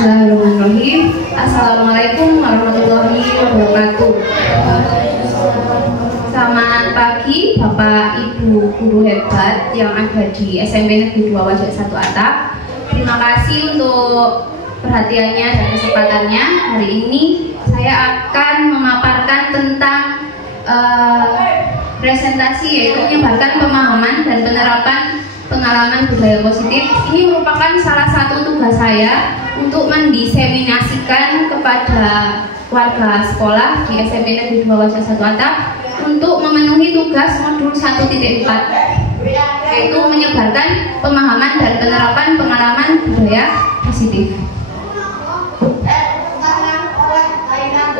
Bismillahirrahmanirrahim. Assalamualaikum warahmatullahi wabarakatuh. Selamat pagi Bapak Ibu guru hebat yang ada di SMP Negeri 2 Wajak 1 Atap. Terima kasih untuk perhatiannya dan kesempatannya. Hari ini saya akan memaparkan tentang presentasi, yaitu menyebarkan pemahaman dan penerapan pengalaman budaya positif. Ini merupakan salah satu tugas saya untuk mendiseminasikan kepada warga sekolah di SMP Negeri 2 Wajak 1 Atap untuk memenuhi tugas modul 1.4, yaitu menyebarkan pemahaman dan penerapan pengalaman budaya positif.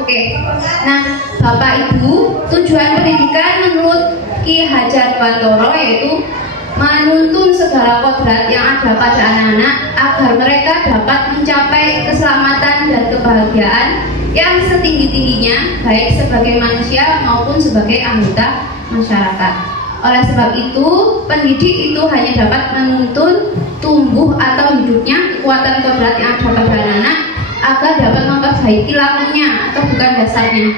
Oke, nah Bapak Ibu, tujuan pendidikan menurut Ki Hajar Dewantara yaitu menuntun segala kodrat yang ada pada anak-anak agar mereka dapat mencapai keselamatan dan kebahagiaan yang setinggi-tingginya, baik sebagai manusia maupun sebagai anggota masyarakat. Oleh sebab itu, pendidik itu hanya dapat menuntun tumbuh atau hidupnya kekuatan kodrat yang ada pada anak-anak agar dapat memperbaiki lakunya atau bukan dasarnya,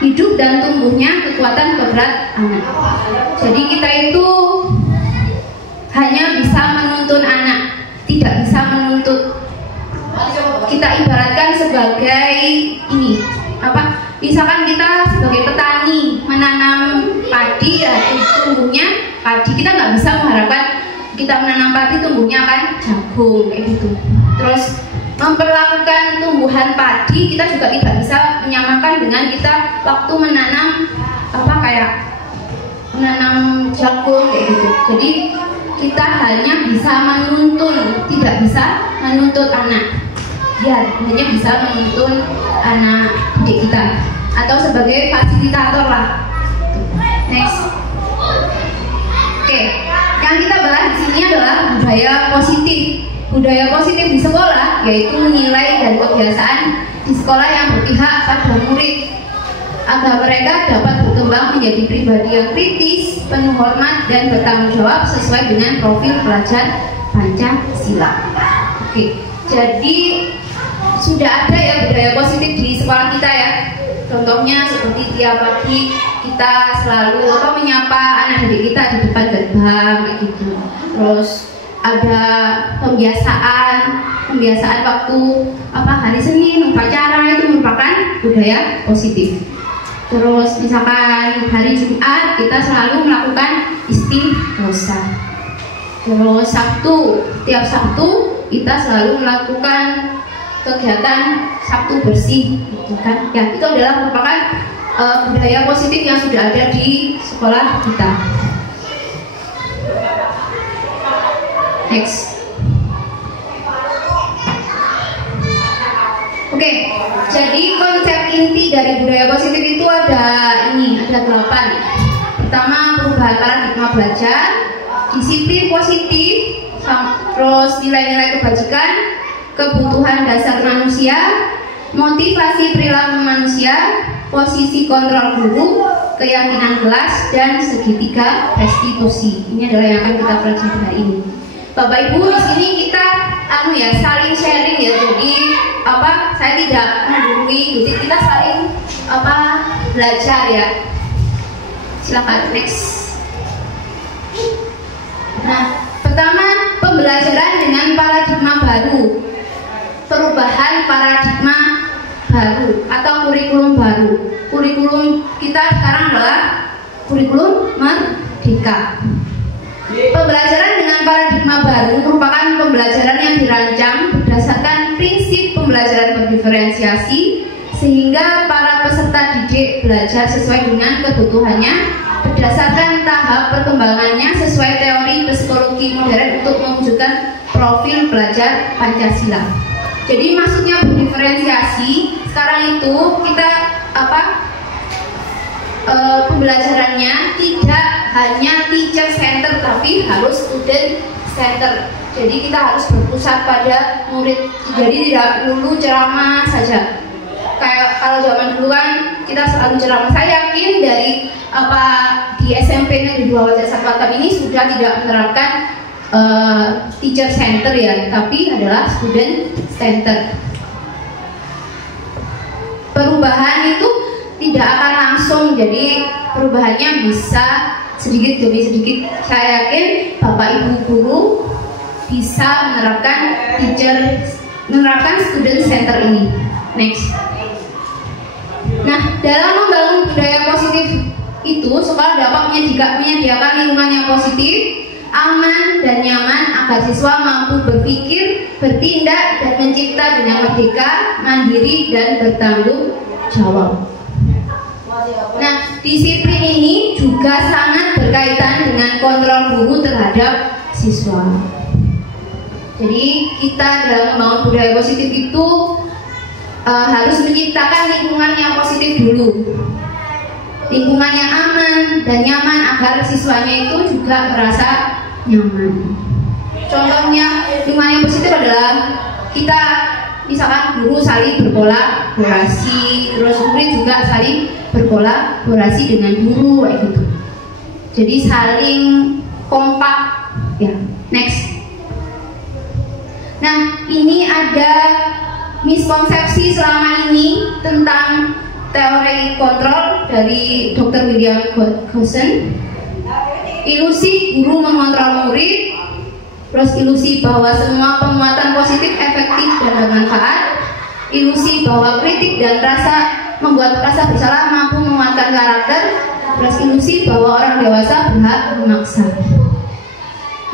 hidup dan tumbuhnya kekuatan kodrat anak. Jadi kita itu hanya bisa menuntun anak, tidak bisa menuntut. Kita ibaratkan sebagai ini, misalkan kita sebagai petani menanam padi, ya tumbuhnya padi. Kita nggak bisa mengharapkan kita menanam padi tumbuhnya akan jagung kayak gitu. Terus memperlakukan tumbuhan padi kita juga tidak bisa menyamakan dengan kita waktu menanam kayak menanam jagung kayak gitu. Jadi kita hanya bisa menuntun, tidak bisa menuntut anak. Ya, hanya bisa menuntun anak didik kita atau sebagai fasilitator lah. Next. Oke, yang kita bahas di sini adalah budaya positif. Budaya positif di sekolah yaitu nilai dan kebiasaan di sekolah yang berpihak pada murid agar mereka dapat berkembang menjadi pribadi yang kritis, penuh hormat dan bertanggung jawab sesuai dengan profil pelajar Pancasila. Oke, jadi sudah ada ya budaya positif di sekolah kita ya. Contohnya seperti tiap pagi kita selalu menyapa anak didik kita di depan gerbang kayak gitu. Terus ada pembiasaan waktu hari Senin upacara, itu merupakan budaya positif. Terus misalkan hari Jumat kita selalu melakukan istighosa. Terus tiap Sabtu kita selalu melakukan kegiatan Sabtu bersih, gitu kan? Ya, itu adalah merupakan budaya positif yang sudah ada di sekolah kita. Next. Oke, jadi konsep inti dari budaya positif itu ada 8. Pertama, perubahan paradigma belajar, disiplin positif, terus nilai-nilai kebajikan, kebutuhan dasar manusia, motivasi perilaku manusia, posisi kontrol guru, keyakinan kelas, dan segitiga restitusi. Ini adalah yang akan kita pelajari hari ini. Bapak Ibu, di sini kita saling sharing ya. Jadi saya tidak menggurui, jadi kita saling belajar ya. Silakan next. Nah, pertama, pembelajaran dengan paradigma baru. Perubahan paradigma baru atau kurikulum baru. Kurikulum kita sekarang adalah kurikulum merdeka. Pembelajaran dengan paradigma baru merupakan pembelajaran yang dirancang berdasarkan prinsip pembelajaran berdiferensiasi sehingga para peserta didik belajar sesuai dengan kebutuhannya berdasarkan tahap perkembangannya sesuai teori psikologi modern untuk mewujudkan profil pelajar Pancasila. Jadi maksudnya berdiferensiasi sekarang itu kita pembelajarannya tidak hanya teacher center tapi harus student center. Jadi kita harus berpusat pada murid. Jadi tidak melulu ceramah saja. Kayak kalau zaman dulu kan kita selalu ceramah. Saya yakin dari di SMP Negeri 2 Wajak 1 Atap ini sudah tidak menerapkan teacher center ya, tapi adalah student center. perubahan itu tidak akan langsung, jadi perubahannya bisa sedikit demi sedikit. Saya yakin Bapak Ibu guru bisa menerapkan student center ini. Next. Nah, dalam membangun budaya positif itu, sekolah dapat menyediakan lingkungan yang positif, aman dan nyaman agar siswa mampu berpikir, bertindak, dan mencipta dengan merdeka, mandiri, dan bertanggung jawab. Nah, disiplin ini juga sangat berkaitan dengan kontrol guru terhadap siswa. Jadi kita dalam membangun budaya positif itu harus menciptakan lingkungan yang positif dulu, lingkungan yang aman dan nyaman agar siswanya itu juga merasa nyaman. Contohnya lingkungan yang positif adalah kita misalkan guru saling berkolaborasi, terus murid juga saling berkolaborasi dengan guru kayak gitu. Jadi saling kompak ya. Next. Nah, ini ada miskonsepsi selama ini tentang teori kontrol dari Dr. William Goshen. Ilusi guru mengontrol murid, terus ilusi bahwa semua penguatan positif efektif dan bermanfaat, ilusi bahwa kritik dan membuat rasa bersalah mampu menguatkan karakter, terus ilusi bahwa orang dewasa berhak memaksa.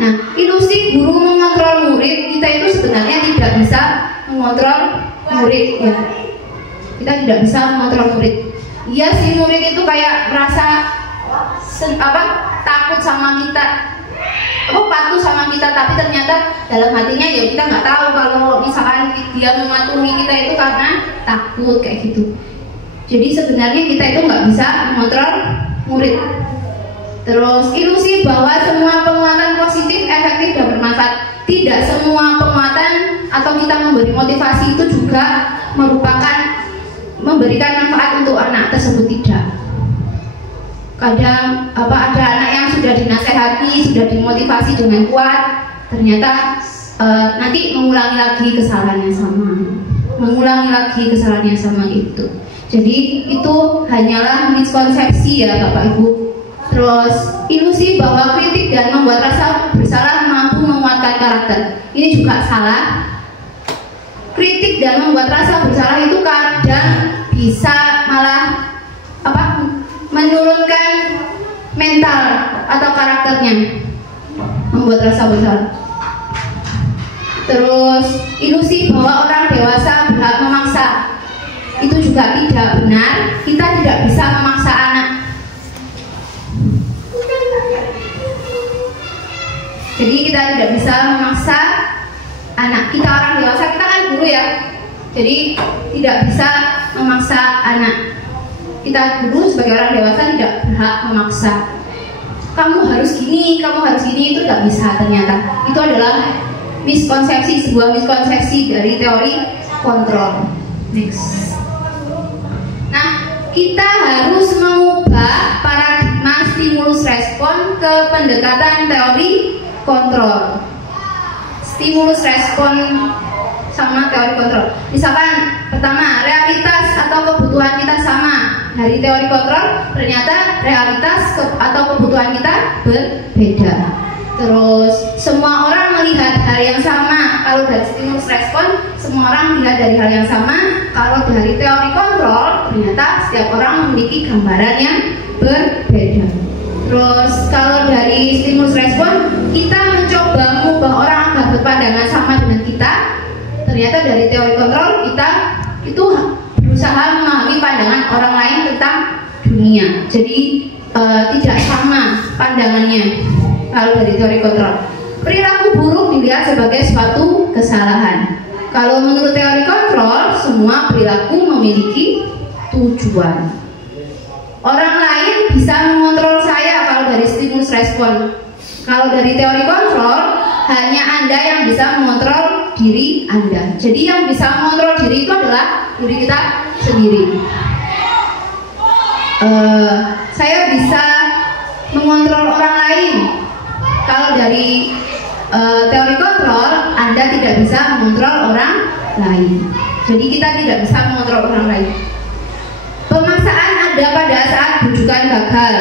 Nah, ilusi guru mengontrol murid, kita itu sebenarnya tidak bisa mengontrol murid ya. Kita tidak bisa mengontrol murid. Iya sih, murid itu kayak merasa takut sama kita, patuh sama kita, tapi ternyata dalam hatinya ya kita nggak tahu kalau misalkan dia mematuhi kita itu karena takut kayak gitu. Jadi sebenarnya kita itu nggak bisa mengontrol murid. Terus ilusi bahwa semua penguatan positif efektif dan bermanfaat. Tidak semua penguatan atau kita memberi motivasi itu juga memberikan manfaat untuk anak tersebut, tidak. Kadang ada anak yang sudah dinasehati, sudah dimotivasi dengan kuat, ternyata nanti mengulangi lagi kesalahan yang sama gitu. Jadi itu hanyalah miskonsepsi ya Bapak Ibu. Terus ilusi bahwa kritik dan membuat rasa bersalah mampu menguatkan karakter, ini juga salah. Kritik dan membuat rasa bersalah itu kadang bisa malah menurunkan mental atau karakternya, membuat rasa bersalah. Terus ilusi bahwa orang dewasa berhak memaksa, itu juga tidak benar. Kita tidak bisa memaksa anak. Jadi kita tidak bisa memaksa anak. Kita orang dewasa, kita kan guru ya. Jadi tidak bisa memaksa anak. Kita guru sebagai orang dewasa tidak berhak memaksa. Kamu harus gini, itu tidak bisa ternyata. Itu adalah sebuah miskonsepsi dari teori kontrol. Next. Nah, kita harus mengubah paradigma stimulus respon ke pendekatan teori kontrol. Stimulus respon sama teori kontrol. Misalkan pertama, realitas atau kebutuhan kita sama. Dari teori kontrol ternyata realitas atau kebutuhan kita berbeda. Terus semua orang melihat hal yang sama. Kalau dari stimulus respon, semua orang melihat dari hal yang sama. Kalau dari teori kontrol, ternyata setiap orang memiliki gambaran yang berbeda. Terus kalau dari stimulus respon, kita mencoba mengubah orang agar berpandangan sama dengan kita. Ternyata dari teori kontrol, kita itu berusaha memahami pandangan orang lain tentang dunia. Jadi tidak sama pandangannya. Kalau dari teori kontrol, perilaku buruk dilihat sebagai suatu kesalahan. Kalau menurut teori kontrol, semua perilaku memiliki tujuan. Orang lain bisa mengontrol saya kalau dari stimulus respon. Kalau dari teori kontrol, hanya Anda yang bisa mengontrol diri Anda. Jadi yang bisa mengontrol diri itu adalah diri kita sendiri. Saya bisa mengontrol orang lain. Kalau dari teori kontrol, Anda tidak bisa mengontrol orang lain. Jadi kita tidak bisa mengontrol orang lain. Pemaksaan ada pada saat bujukan gagal.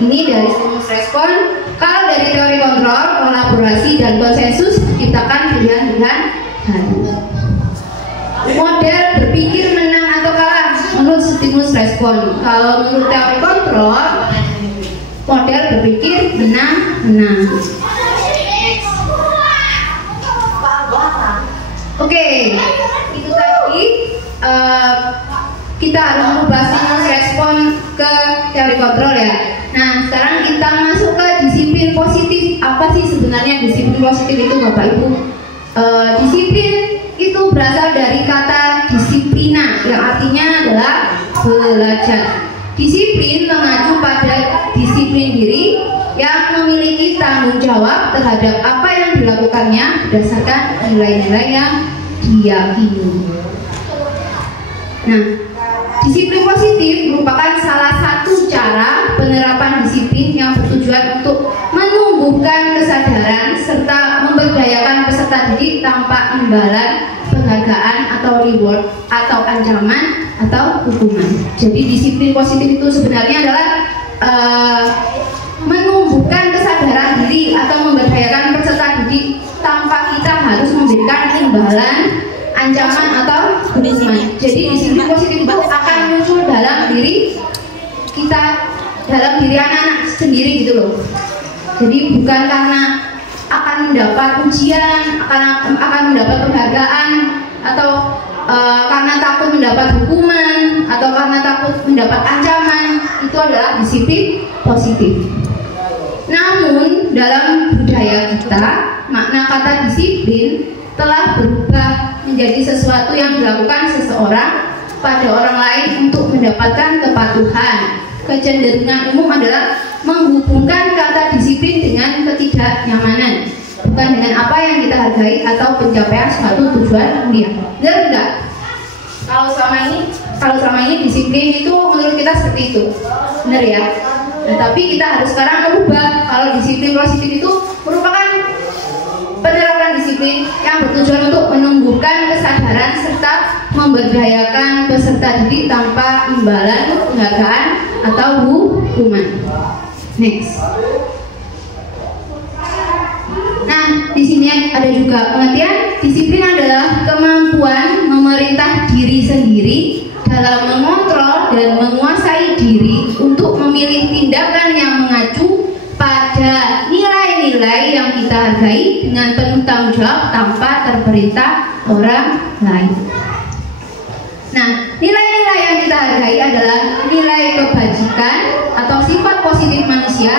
Ini dari stimulus respon. Kalau dari teori kontrol, kolaborasi dan konsensus diciptakan pilihan-pilihan baru. Model berpikir menang atau kalah menurut stimulus respon. Kalau menurut teori kontrol, model berpikir menang. Oke, itu tadi kita harus merubah stimulus respon ke teori kontrol ya. Nah, sekarang kita masuk ke disiplin positif. Apa sih sebenarnya disiplin positif itu, Bapak Ibu? Disiplin itu berasal dari kata disiplina, yang artinya adalah belajar. Disiplin mengacu pada disiplin diri yang memiliki tanggung jawab terhadap apa yang dilakukannya berdasarkan nilai-nilai yang diyakini. Nah, disiplin positif merupakan salah satu cara penerapan disiplin yang bertujuan untuk menumbuhkan kesadaran serta memberdayakan peserta didik tanpa imbalan, penghargaan atau reward atau ancaman atau hukuman. Jadi disiplin positif itu sebenarnya adalah menumbuhkan kesadaran diri atau memberdayakan peserta didik tanpa kita harus memberikan imbalan, ancaman atau hukuman. Jadi disiplin positif itu akan muncul dalam diri kita, dalam diri anak-anak sendiri gitu loh. Jadi bukan karena akan mendapat ujian, akan mendapat penghargaan, atau karena takut mendapat hukuman, atau karena takut mendapat ancaman. Itu adalah disiplin positif. Namun dalam budaya kita, makna kata disiplin telah berubah menjadi sesuatu yang dilakukan seseorang pada orang lain untuk mendapatkan kepatuhan. Kecenderungan umum adalah menghubungkan kata disiplin dengan ketidaknyamanan, bukan dengan apa yang kita hargai atau pencapaian suatu tujuan mulia. Benar enggak? Kalau selama ini disiplin itu menurut kita seperti itu, benar ya? Nah, tapi kita harus sekarang merubah. Kalau disiplin positif itu merupakan penerapan disiplin yang bertujuan untuk menumbuhkan kesadaran serta memberdayakan peserta didik tanpa imbalan, penghargaan atau hukuman. Next. Nah, di sini ada juga pengertian disiplin adalah kemampuan memerintah diri sendiri dalam mengontrol dan menguasai diri untuk memilih tindakan yang mengacu pada nilai-nilai yang kita hargai dengan penuh tanggung jawab tanpa terperintah orang lain. Nah, nilai-nilai yang kita hargai adalah nilai kebajikan atau sifat positif manusia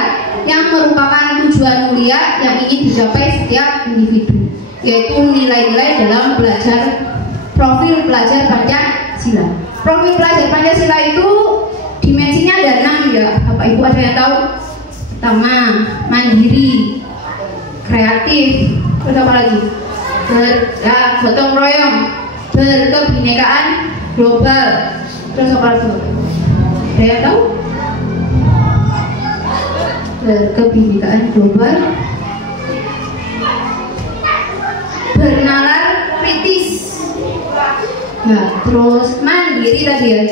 yang merupakan tujuan mulia yang ingin dicapai setiap individu, yaitu nilai-nilai dalam profil pelajar Pancasila. Profil pelajar Pancasila itu dimensinya ada 6 ya, Bapak Ibu ada yang tahu? Pertama, mandiri, kreatif, terus apa lagi? Gotong royong, berkebinekaan global, terus apa lagi? Ada yang tahu? Berkebinekaan global, bernalar kritis, ya, terus mandiri tadi ya.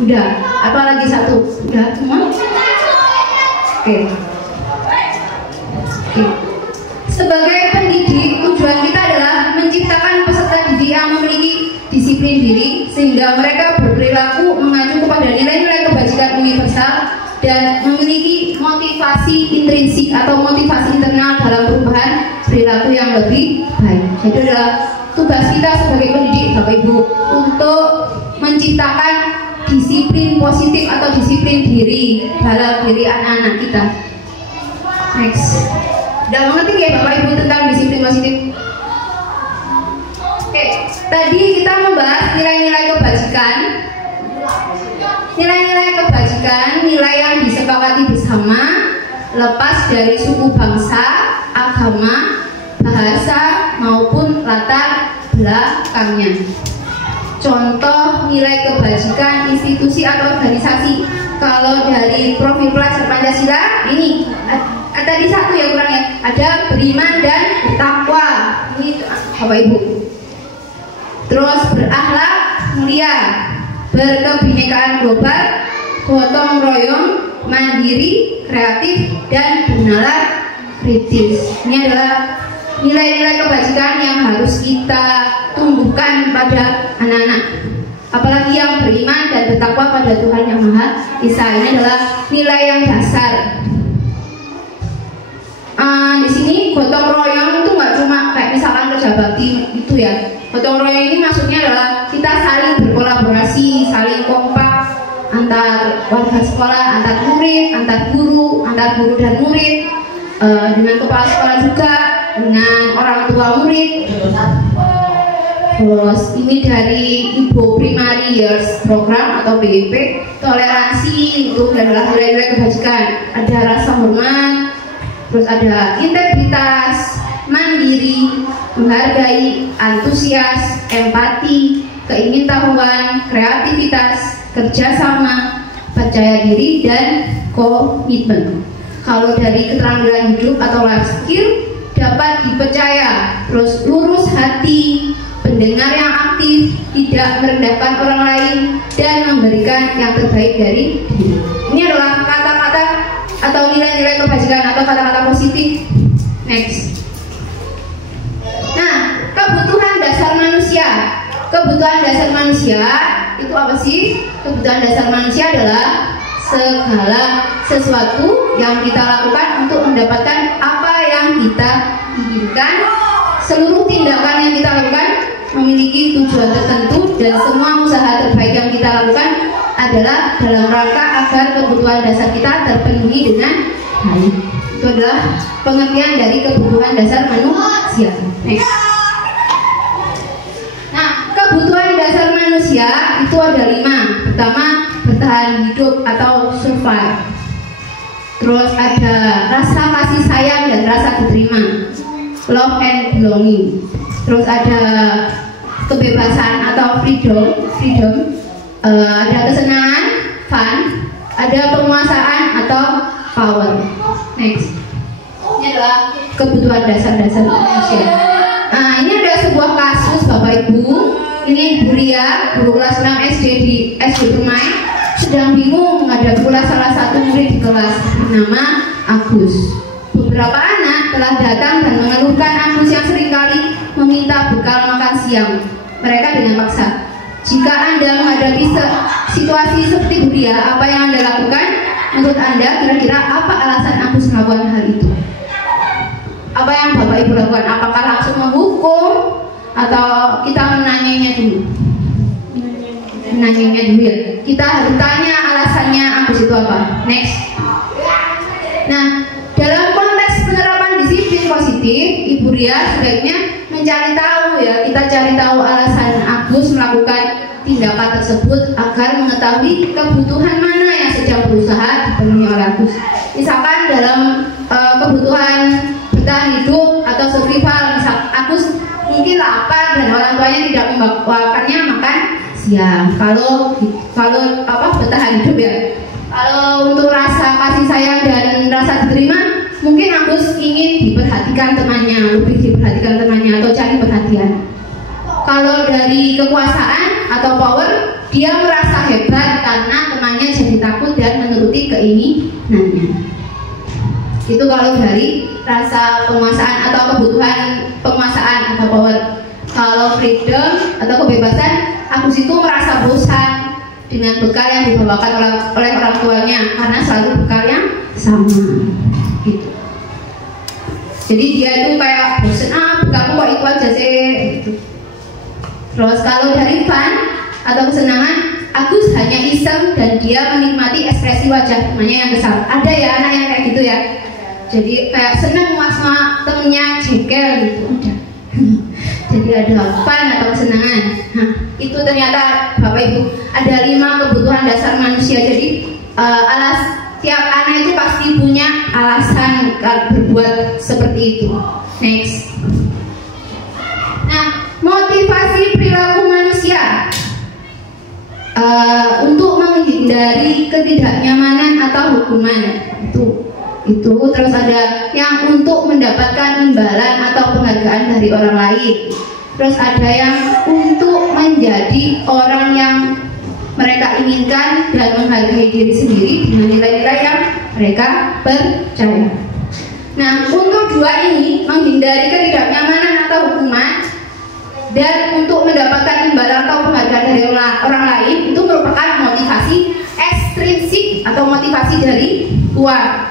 Udah, apa lagi satu? Udah semua? Oke. Sebagai pendidik, tujuan kita adalah menciptakan peserta didik yang memiliki disiplin diri sehingga mereka berperilaku mengacu kepada nilai-nilai kebajikan universal dan memiliki motivasi intrinsik atau motivasi internal dalam perubahan perilaku yang lebih baik. Jadi adalah tugas kita sebagai pendidik, Bapak Ibu, untuk menciptakan disiplin positif atau disiplin diri dalam diri anak-anak kita. Next. Udah mengerti ya Bapak Ibu tentang disiplin positif? Oke, tadi kita membahas nilai-nilai kebajikan. Nilai-nilai kebajikan, nilai yang disepakati bersama, lepas dari suku bangsa, agama, bahasa maupun latar belakangnya. Contoh nilai kebajikan institusi atau organisasi. Kalau dari profil pelajar Pancasila ini tadi satu ya kurang ya, ada beriman dan bertakwa. Ini Bapak Ibu. Terus berakhlak mulia, berkebinekaan global, gotong royong, mandiri, kreatif, dan bernalar kritis. Ini adalah nilai-nilai kebajikan yang harus kita tumbuhkan pada anak-anak, apalagi yang beriman dan bertakwa pada Tuhan Yang Maha Esa. Ini adalah nilai yang dasar. Di sini gotong royong itu nggak cuma kayak misalkan kerja bakti itu ya. Gotong royong ini maksudnya adalah kita saling berkolaborasi, saling kompak antar warga sekolah, antar murid, antar guru dan murid, dengan kepala sekolah juga, dengan orang tua murid. Terus ini dari Ibu Primary Years Program atau BIP, toleransi itu adalah nilai-nilai kebajikan. Ada rasa hormat, terus ada integritas, mandiri, menghargai, antusias, empati, keingintahuan, kreativitas, kerjasama, percaya diri, dan komitmen. Kalau dari keterampilan hidup atau life skill, dapat dipercaya, terus lurus hati, pendengar yang aktif, tidak merendahkan orang lain, dan memberikan yang terbaik dari diri. Ini adalah kata-kata atau nilai-nilai kebajikan atau kata-kata positif. Next. Nah, kebutuhan dasar manusia. Kebutuhan dasar manusia itu apa sih? Kebutuhan dasar manusia adalah segala sesuatu yang kita lakukan untuk mendapatkan apa yang kita inginkan. Seluruh tindakan yang kita lakukan memiliki tujuan tertentu, dan semua usaha terbaik yang kita lakukan adalah dalam rangka agar kebutuhan dasar kita terpenuhi dengan baik. Itu adalah pengertian dari kebutuhan dasar manusia. Next. Nah, kebutuhan dasar manusia itu ada 5. Pertama, bertahan hidup atau survive. Terus ada rasa kasih sayang dan rasa diterima, love and belonging. Terus ada kebebasan atau freedom, ada kesenangan, fun, ada penguasaan atau power. Next. Ini adalah kebutuhan dasar-dasar manusia. Nah, ini ada sebuah kasus Bapak Ibu. Ini Ibu Ria, guru kelas 6 SD di SD Permai, sedang bingung menghadapi salah satu murid di kelas bernama Agus. Beberapa anak telah datang dan mengeluhkan Agus yang seringkali meminta bekal makan siang mereka dengan paksa. Jika Anda menghadapi situasi seperti Bu Ria, apa yang Anda lakukan? Menurut Anda, kira-kira apa alasan Agus melakukan hal itu? Apa yang Bapak Ibu lakukan? Apakah langsung menghukum atau kita menanyanya dulu? Menanyanya dulu ya. Kita harus tanya alasannya Agus itu apa. Next. Nah, dalam konteks penerapan disiplin positif, Ibu Ria sebaiknya mencari tahu ya. Kita cari tahu alasan Agus melakukan tindakan tersebut agar mengetahui kebutuhan mana yang sedang berusaha dipenuhi oleh Agus. Misalkan dalam kebutuhan bertahan hidup atau survival, misal Agus mungkin lapar dan orang tuanya tidak membawakannya makan siang. Kalau bertahan hidup ya. Kalau untuk rasa kasih sayang dan rasa diterima, mungkin Agus ingin diperhatikan temannya, lebih diperhatikan temannya atau cari perhatian. Kalau dari kekuasaan atau power, dia merasa hebat karena temannya jadi takut dan menuruti keinginannya. Itu kalau dari rasa penguasaan atau kebutuhan penguasaan atau power. Kalau freedom atau kebebasan, Agus itu merasa bosan dengan bekal yang dibawakan oleh orang tuanya karena selalu bekal yang sama gitu. Jadi dia itu kayak bosan, bekalmu kok itu aja sih gitu. Terus kalau dari fun atau kesenangan, Agus hanya iseng dan dia menikmati ekspresi wajah temannya yang besar. Ada ya anak yang kayak gitu ya. Jadi kayak seneng sama temennya jengkel gitu. Udah. Jadi ada fun atau kesenangan. Nah, itu ternyata Bapak Ibu ada 5 kebutuhan dasar manusia. Jadi tiap anak itu pasti punya alasan berbuat seperti itu. Next. Nah, motivasi perilaku manusia untuk menghindari ketidaknyamanan atau hukuman itu terus ada yang untuk mendapatkan imbalan atau penghargaan dari orang lain, terus ada yang untuk menjadi orang yang mereka inginkan dan menghargai diri sendiri dengan nilai-nilai yang mereka percaya. Nah, untuk dua ini, menghindari ketidaknyamanan atau hukuman dan untuk mendapatkan imbalan atau penghargaan dari orang lain, itu merupakan motivasi ekstrinsik atau motivasi dari luar.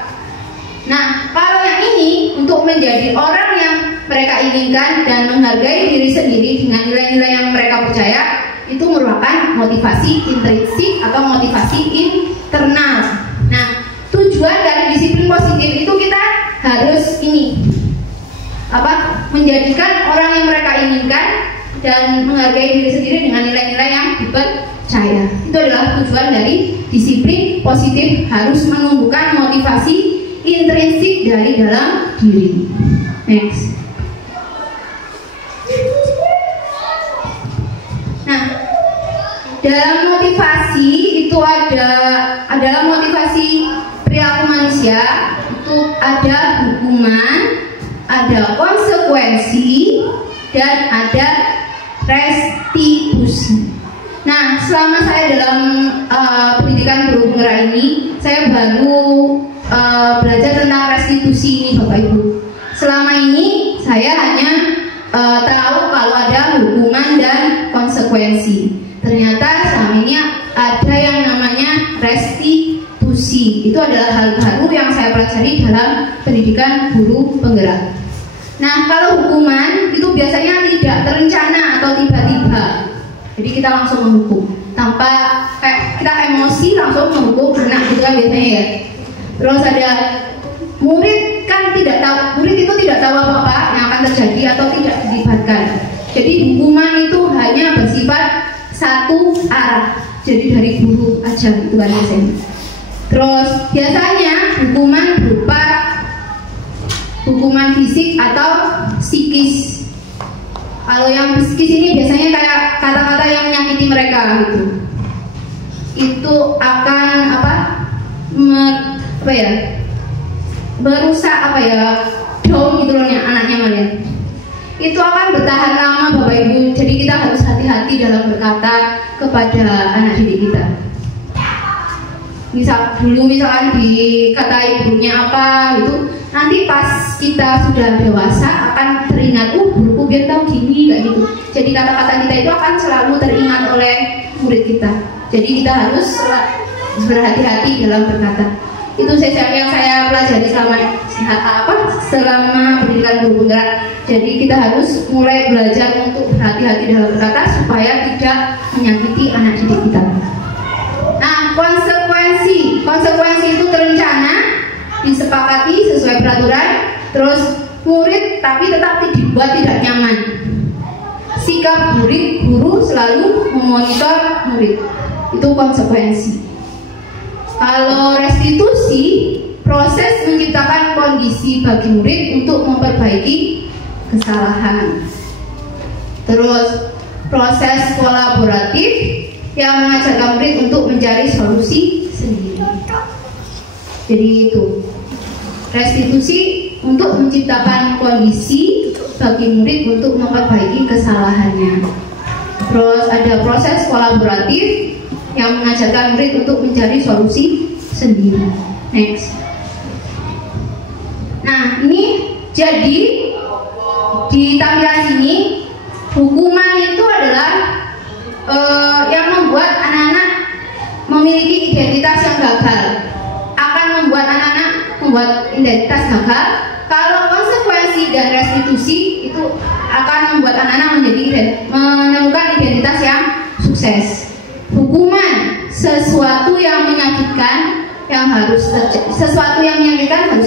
Nah, kalau yang ini untuk menjadi orang yang mereka inginkan dan menghargai diri sendiri dengan nilai-nilai yang mereka percaya, itu merupakan motivasi intrinsik atau motivasi internal. Nah, tujuan dari disiplin positif itu kita harus menjadikan orang yang mereka inginkan dan menghargai diri sendiri dengan nilai-nilai yang dipercaya. Itu adalah tujuan dari disiplin positif, harus menumbuhkan motivasi intrinsik dari dalam diri. Next. Nah, dalam motivasi itu adalah motivasi perilaku manusia, itu ada hukuman, ada konsekuensi, dan ada restitusi. Nah, selama saya dalam pendidikan guru penggerak ini, saya baru belajar tentang restitusi ini, Bapak Ibu. Selama ini saya hanya tahu kalau ada hukuman dan konsekuensi. Ternyata selama ini ada yang namanya restitusi. Itu adalah hal baru yang saya pelajari dalam pendidikan guru penggerak. Nah, kalau hukuman itu biasanya tidak terencana atau tiba-tiba. Jadi kita langsung menghukum tanpa kayak kita emosi langsung menghukum anak gitu kan biasanya ya. Terus ada murid kan tidak tahu, murid itu tidak tahu apa-apa yang akan terjadi atau tidak dilibatkan. Jadi hukuman itu hanya bersifat satu arah. Jadi dari guru aja gitu kan biasanya. Terus biasanya hukuman berupa hukuman fisik atau psikis. Kalau yang psikis ini biasanya kayak kata-kata yang menyakiti mereka gitu. Itu akan merusak down gitu loh anaknya Marian. Itu akan bertahan lama Bapak Ibu. Jadi kita harus hati-hati dalam berkata kepada anak didik kita. Misalkan dikatai gurunya apa gitu, nanti pas kita sudah dewasa akan teringat, guruku biar tahu gini kayak gitu. Jadi kata-kata kita itu akan selalu teringat oleh murid kita. Jadi kita harus berhati-hati dalam berkata. Itu yang saya pelajari selama pendidikan guru penggerak. Jadi kita harus mulai belajar untuk berhati-hati dalam berkata supaya tidak menyakiti anak didik kita. Nah, konsekuensi itu terencana, disepakati sesuai peraturan, terus murid tapi tetap dibuat tidak nyaman. Sikap guru selalu memonitor murid, itu konsekuensi. Kalau restitusi, proses menciptakan kondisi bagi murid untuk memperbaiki kesalahan. Terus proses kolaboratif yang mengajarkan murid untuk mencari solusi sendiri. Jadi itu restitusi untuk menciptakan kondisi bagi murid untuk memperbaiki kesalahannya. Terus ada proses kolaboratif yang mengajarkan murid untuk mencari solusi sendiri. Next. Nah, ini jadi di tampilan ini hukuman itu adalah yang membuat anak-anak memiliki identitas yang gagal, akan membuat anak-anak membuat identitas gagal. Kalau konsekuensi dan restitusi itu akan membuat anak-anak menemukan identitas yang sukses. Hukuman sesuatu yang menyakitkan harus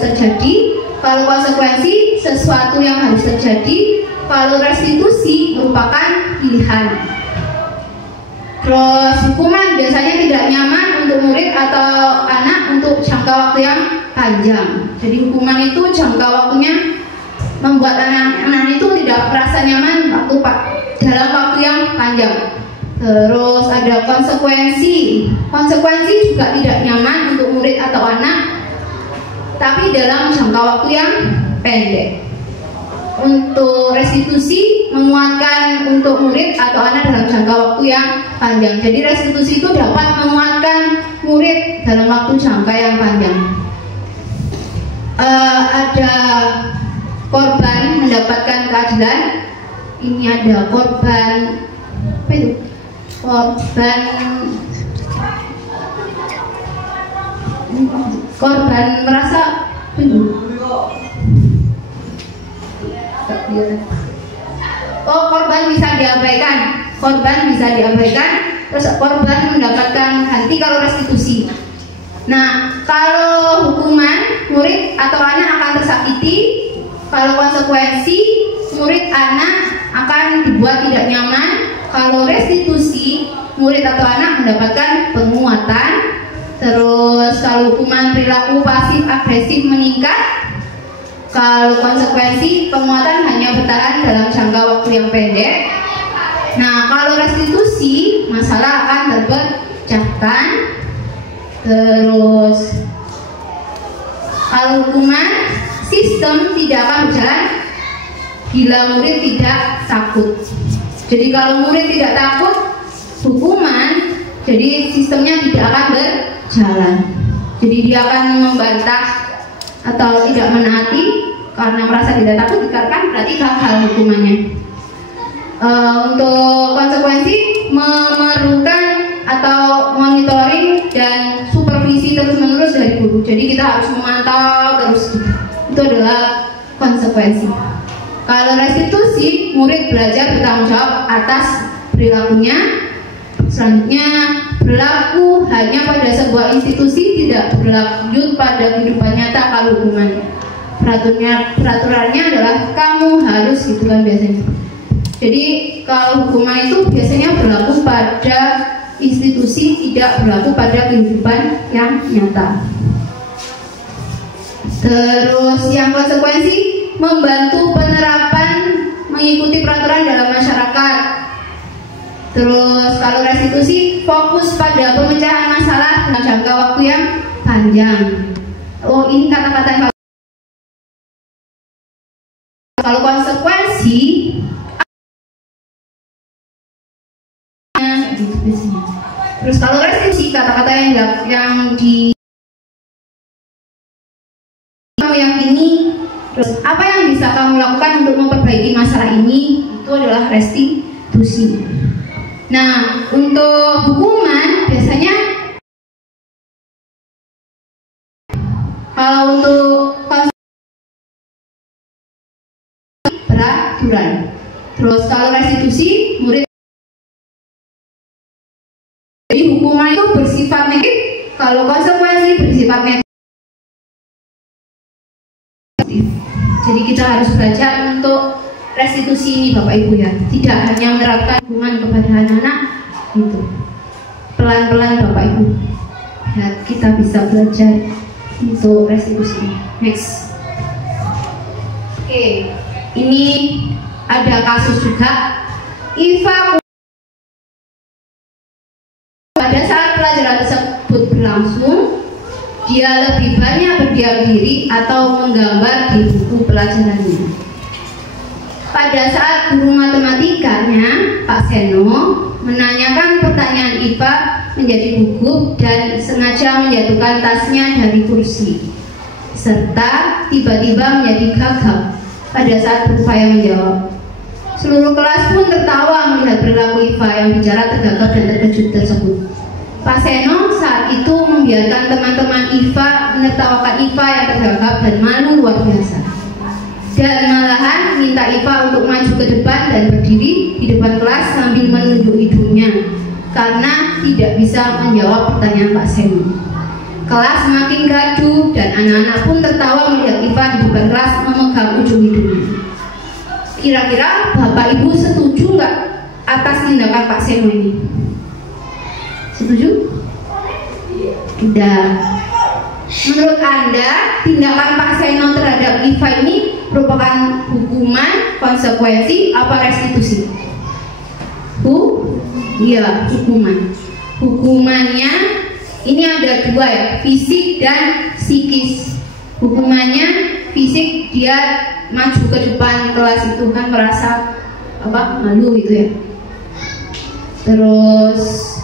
terjadi. Kalau konsekuensi sesuatu yang harus terjadi. Kalau restitusi merupakan pilihan. Terus hukuman biasanya tidak nyaman untuk murid atau anak untuk jangka waktu yang panjang. Jadi hukuman itu jangka waktunya membuat anak-anak itu tidak merasa nyaman dalam waktu yang panjang. Terus ada konsekuensi juga tidak nyaman untuk murid atau anak, tapi dalam jangka waktu yang pendek. Untuk restitusi memuatkan untuk murid atau anak dalam jangka waktu yang panjang. Jadi restitusi itu dapat menguatkan murid dalam waktu jangka yang panjang. Ada korban mendapatkan keadilan. Ini ada korban apa itu? Korban merasa korban bisa diabaikan. Terus korban mendapatkan ganti kalau restitusi. Nah, kalau hukuman, murid atau anak akan tersakiti. Kalau konsekuensi, murid anak akan dibuat tidak nyaman. Kalau restitusi, murid atau anak mendapatkan penguatan. Terus kalau hukuman perilaku pasif agresif meningkat. Kalau konsekuensi, penguatan hanya bertahan dalam jangka waktu yang pendek. Nah, kalau restitusi, masalah akan terpecahkan. Terus kalau hukuman, sistem tidak akan berjalan bila murid tidak takut. Jadi kalau murid tidak takut hukuman, jadi sistemnya tidak akan berjalan. Jadi dia akan membantah atau tidak menaati karena merasa tidak takut, dikarenakan berarti gagal hukumannya. Untuk konsekuensi, memerlukan atau monitoring dan supervisi terus-menerus dari guru. Jadi kita harus memantau terus. Itu adalah konsekuensi. Kalau restitusi, murid belajar bertanggung jawab atas perilakunya. Selanjutnya, berlaku hanya pada sebuah institusi, tidak berlanjut pada kehidupan nyata kalau hukuman. Peraturannya adalah kamu harus, gitu kan biasanya. Jadi kalau hukuman itu biasanya berlaku pada institusi, tidak berlaku pada kehidupan yang nyata. Terus yang konsekuensi, membantu penerapan mengikuti peraturan dalam masyarakat. Terus kalau restitusi, fokus pada pemecahan masalah dalam jangka waktu yang panjang. Oh, ini kata-kata yang kalau konsekuensi, terus kalau restitusi, kata-kata yang meyakini. Terus apa yang bisa kamu lakukan untuk memperbaiki masalah ini? Itu adalah restitusi. Nah, untuk hukuman biasanya kalau untuk peraturan. Terus kalau restitusi, murid. Jadi hukuman itu bersifat negatif, kalau konsekuensi bersifat negatif. Jadi kita harus belajar untuk restitusi ini Bapak Ibu ya. Tidak hanya menerapkan hukuman kepada anak-anak gitu. Pelan-pelan Bapak Ibu. Ya, kita bisa belajar untuk restitusi. Next. Oke, ini ada kasus juga. Iva pada saat pelajaran tersebut berlangsung, dia lebih banyak berdiam diri atau menggambar di buku pelajarannya. Pada saat guru matematikanya, Pak Seno, menanyakan pertanyaan Iva menjadi gugup dan sengaja menjatuhkan tasnya dari kursi, serta tiba-tiba menjadi gagap pada saat berupaya menjawab. Seluruh kelas pun tertawa melihat perilaku Iva yang bicara tergagap dan terkejut tersebut. Pak Seno saat itu membiarkan teman-teman Iva menertawakan Iva yang tergagap dan malu luar biasa, dan malahan minta Iva untuk maju ke depan dan berdiri di depan kelas sambil menunjuk hidungnya karena tidak bisa menjawab pertanyaan Pak Seno. Kelas semakin gaduh dan anak-anak pun tertawa melihat Iva di depan kelas memegang ujung hidungnya. Kira-kira Bapak Ibu setuju nggak atas tindakan Pak Seno ini? Setuju? Tidak. Menurut Anda, tindakan Pak Seno terhadap Iva ini merupakan hukuman, konsekuensi, apa restitusi? Iya, hukuman. Hukumannya ini ada dua ya, fisik dan psikis. Hukumannya fisik, dia maju ke depan kelas itu kan merasa malu gitu ya. Terus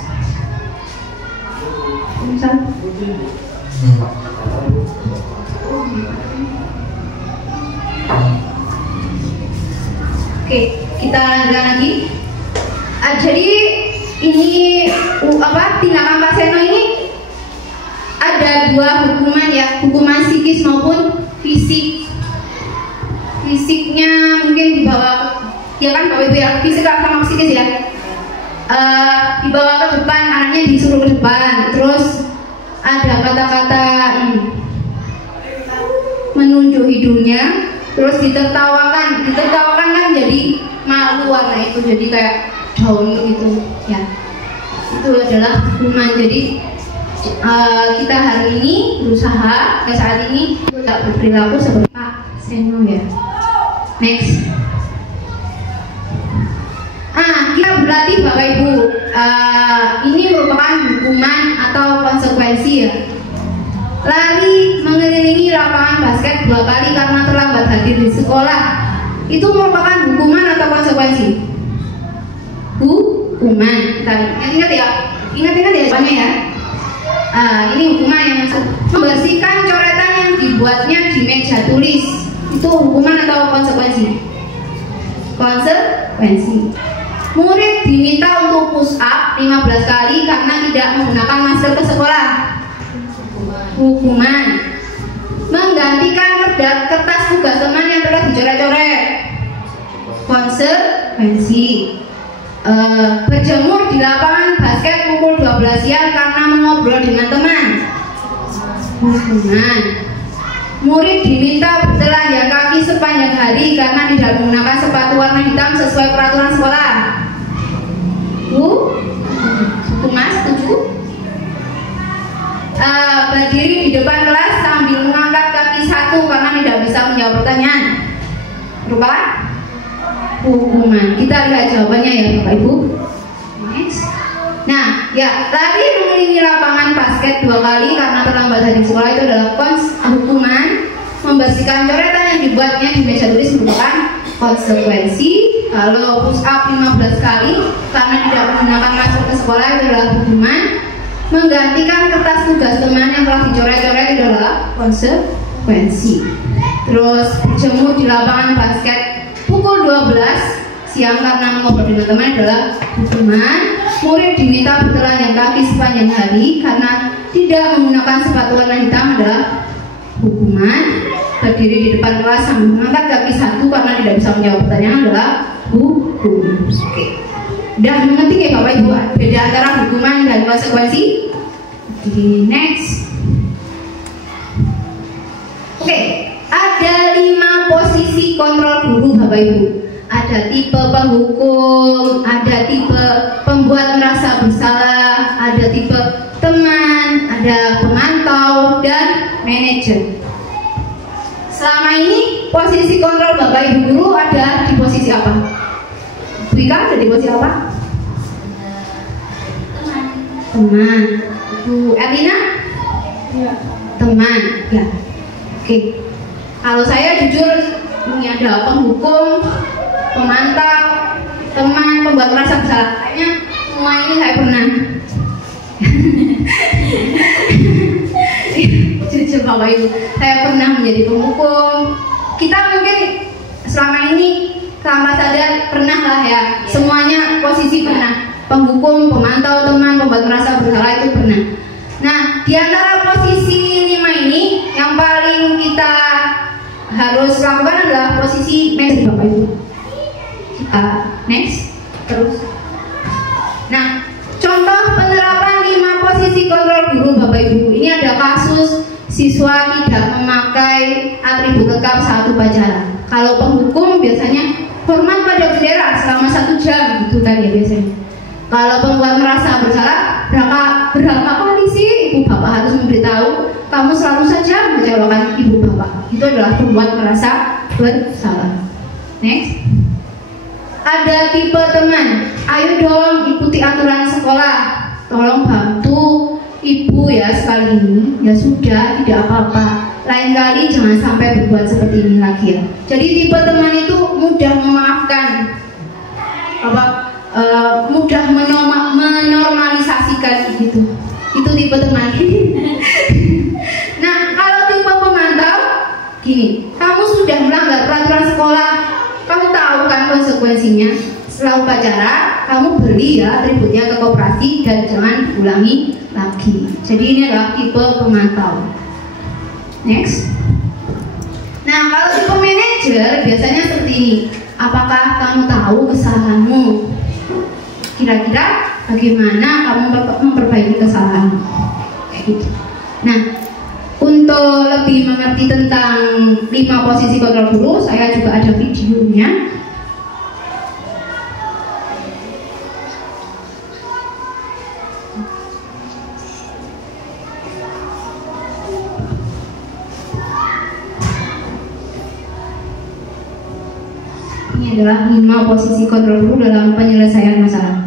oke, kita lanjutkan lagi. Jadi ini tindakan Pak Seno ini ada dua hukuman ya, hukuman psikis maupun fisik. Fisiknya mungkin dibawa, ya kan Bapak Ibu ya, fisik sama psikis ya. Dibawa ke depan, anaknya disuruh ke depan, terus ada kata-kata menunjuk hidungnya, terus ditertawakan kan jadi malu warna itu, jadi kayak daun gitu ya. Itu adalah hukuman. Jadi kita hari ini berusaha saat ini tidak berperilaku seperti Pak Seno ya. Next. Kita berlatih Bapak Ibu. Ini merupakan hukuman atau konsekuensi ya. Lari mengelilingi lapangan basket 2 kali karena terlambat hadir di sekolah. Itu merupakan hukuman atau konsekuensi? Hukuman. Ingat ya. Ingat-ingat ya jawabannya ya. Ini hukuman yang masuk. Membersihkan coretan yang dibuatnya di meja tulis. Itu hukuman atau konsekuensi? Konsekuensi. Murid diminta untuk push up 15 kali karena tidak menggunakan masker ke sekolah. Hukuman. Menggantikan kertas tugas teman yang telah dicoret-coret. Konsekuensi. Berjemur di lapangan basket pukul 12 siang karena mengobrol dengan teman. Hukuman. Murid diminta bertelanjang kaki sepanjang hari karena tidak menggunakan sepatu warna hitam sesuai peraturan sekolah. Hukuman setuju? Berdiri di depan kelas sambil mengangkat kaki satu karena tidak bisa menjawab pertanyaan. Merupakan hukuman. Kita lihat jawabannya ya Bapak Ibu. Next. Nah, ya, lari mengelilingi lapangan basket 2 kali karena terlambat dari sekolah itu adalah hukuman. Membersihkan coretan yang dibuatnya di meja tulis merupakan konsekuensi. Kalau push up 15 kali karena tidak menggunakan masker ke sekolah itu adalah hukuman. Menggantikan kertas tugas teman yang telah dicoret-coret itu adalah konsekuensi. Terus berjemur di lapangan basket pukul 12 siang karena mengobrol dengan teman adalah hukuman. Murid diminta bertelanjang kaki sepanjang hari karena tidak menggunakan sepatu warna hitam adalah hukuman. Berdiri di depan kelas sambil mengangkat kaki satu karena tidak bisa menjawab pertanyaan adalah hukuman. Oke. Udah mengerti ya Bapak Ibu beda antara hukuman dan konsekuensi? Di next. Oke, ada 5 posisi kontrol guru Bapak Ibu. Ada tipe penghukum, ada tipe pembuat merasa bersalah, ada tipe teman, ada pemantau, dan manajer. Selama ini posisi kontrol Bapak Ibu guru ada di posisi apa? Bu Ika ada di posisi apa? Teman. Bu Erlina? Ya. Teman. Ya. Oke. Kalau saya jujur ini ada penghukum, pemantau, teman, pembuat merasa bersalah. Kayaknya semua ini saya pernah. Jujur Bapak Ibu, saya pernah menjadi penghukum. Kita mungkin selama ini tanpa sadar pernah lah ya. Semuanya posisi pernah. Penghukum, pemantau, teman, pembuat merasa bersalah itu pernah. Nah, di antara posisi 5 ini yang paling kita harus lakukan adalah posisi manajer Bapak Ibu. Kita next terus. Nah, contoh penerapan 5 posisi kontrol guru Bapak Ibu. Ini ada kasus siswa tidak memakai atribut lengkap saat upacara. Kalau penghukum biasanya hormat pada bendera selama 1 jam gitu kan ya biasanya. Kalau pembuat merasa bersalah, berapa kali sih ibu bapak harus memberitahu kamu selalu saja mengecewakan ibu bapak. Itu adalah pembuat merasa bersalah. Next. Ada tipe teman. Ayo dong ikuti aturan sekolah. Tolong bantu ibu ya sekali ini. Ya sudah, tidak apa-apa. Lain kali jangan sampai berbuat seperti ini lagi ya. Jadi tipe teman itu mudah memaafkan. Mudah kembali ya atributnya ke koperasi dan jangan diulangi lagi. Jadi ini adalah tipe pemantau. Next. Nah, kalau tipe manajer biasanya seperti ini. Apakah kamu tahu kesalahanmu? Kira-kira bagaimana kamu memperbaiki kesalahan? Kayak gitu. Nah, untuk lebih mengerti tentang 5 posisi kontrol guru, saya juga ada videonya. Ini adalah 5 posisi kontrol guru dalam penyelesaian masalah.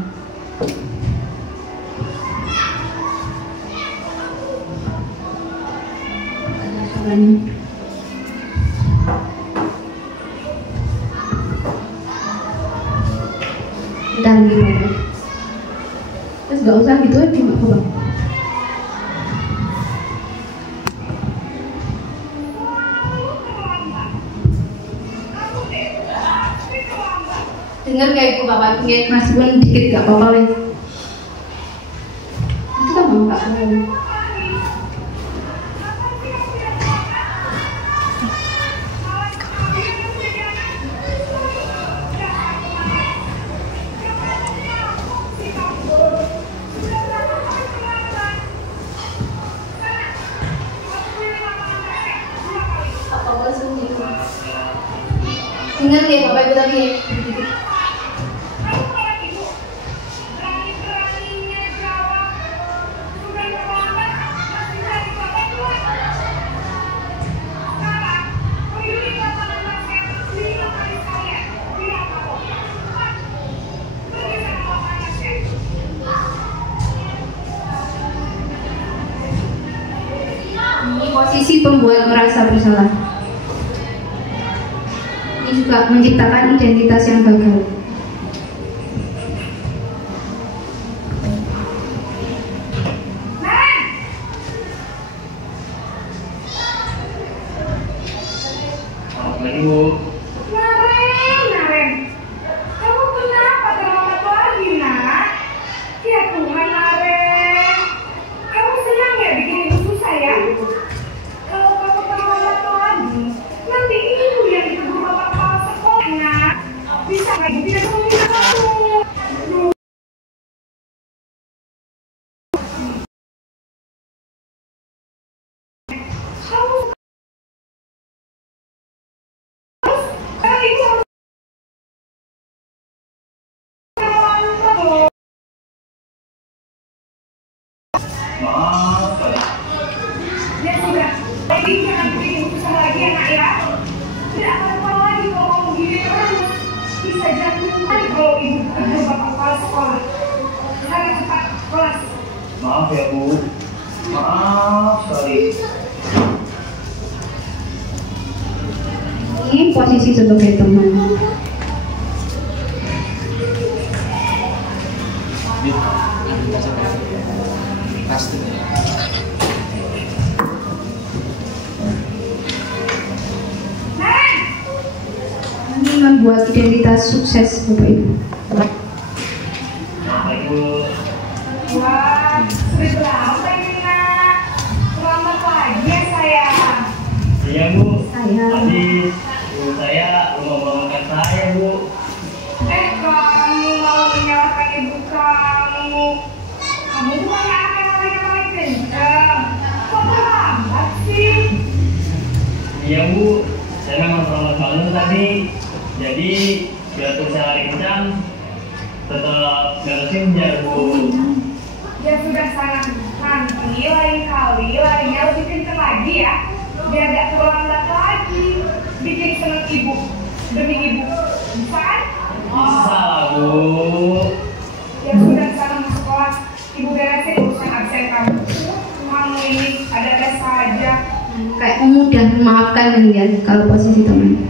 Dan gimana? Terus gak usah gitu aja, cuma coba. Dengar gak ibu bapak punya masukan dikit gak apa-apa wes. Kita mau gak mau. Ingat ya bapak ibu tadi ya. Ini posisi pembuat merasa bersalah. Ini juga menciptakan identitas yang gagal. Ibu. Naren, kamu kenapa terlambat lagi, nak? Ya Tuhan, Naren, kamu senang ya bikin ibu susah ya? Kalau kamu terlambat lagi, nanti ibu yang ditegur bapak kepala sekolah, nak. Bisa nggak ibu tidak mau minta kamu? Maaf, Ya sudah, jadi jangan bikin ibu susah lagi ya, nak ya. Tidak akan apa lagi kalau kamu gini terus. Bisa jatuh kali kalau ibu tegur bapak kepala sekolah. Saya cepat kelas. maaf ya Bu. Maaf sekali. Ini posisi sebagai teman. Ini membuat identitas sukses Bapak Ibu. Ibu. Wah, sudah berapa ini, nak? Selamat pagi ya, sayang. Iya Bu. Saya. Tadi ibu saya mau bangunkan saya Bu. Kamu mau menyalahkan ibu kamu. Kamu bukannya akan paling kenceng. Kok terlambat sih? Iya Bu. Saya memang terlambat bangun tadi. Jadi biar saya lari kencang, tetap nggak kejar Bu. Ya sudah sana. Nanti lain kali larinya lebih kenceng lagi ya. Biar gak terlambat lagi. Bikin seneng ibu. Demi ibu. Bisa kan? Bisa Bu. Ya sudah sana masuk kelas. Ibu beresin urusan absen kamu. Kamu ini ada tes saja. Kayak mudah memaafkan ya kalau posisi teman.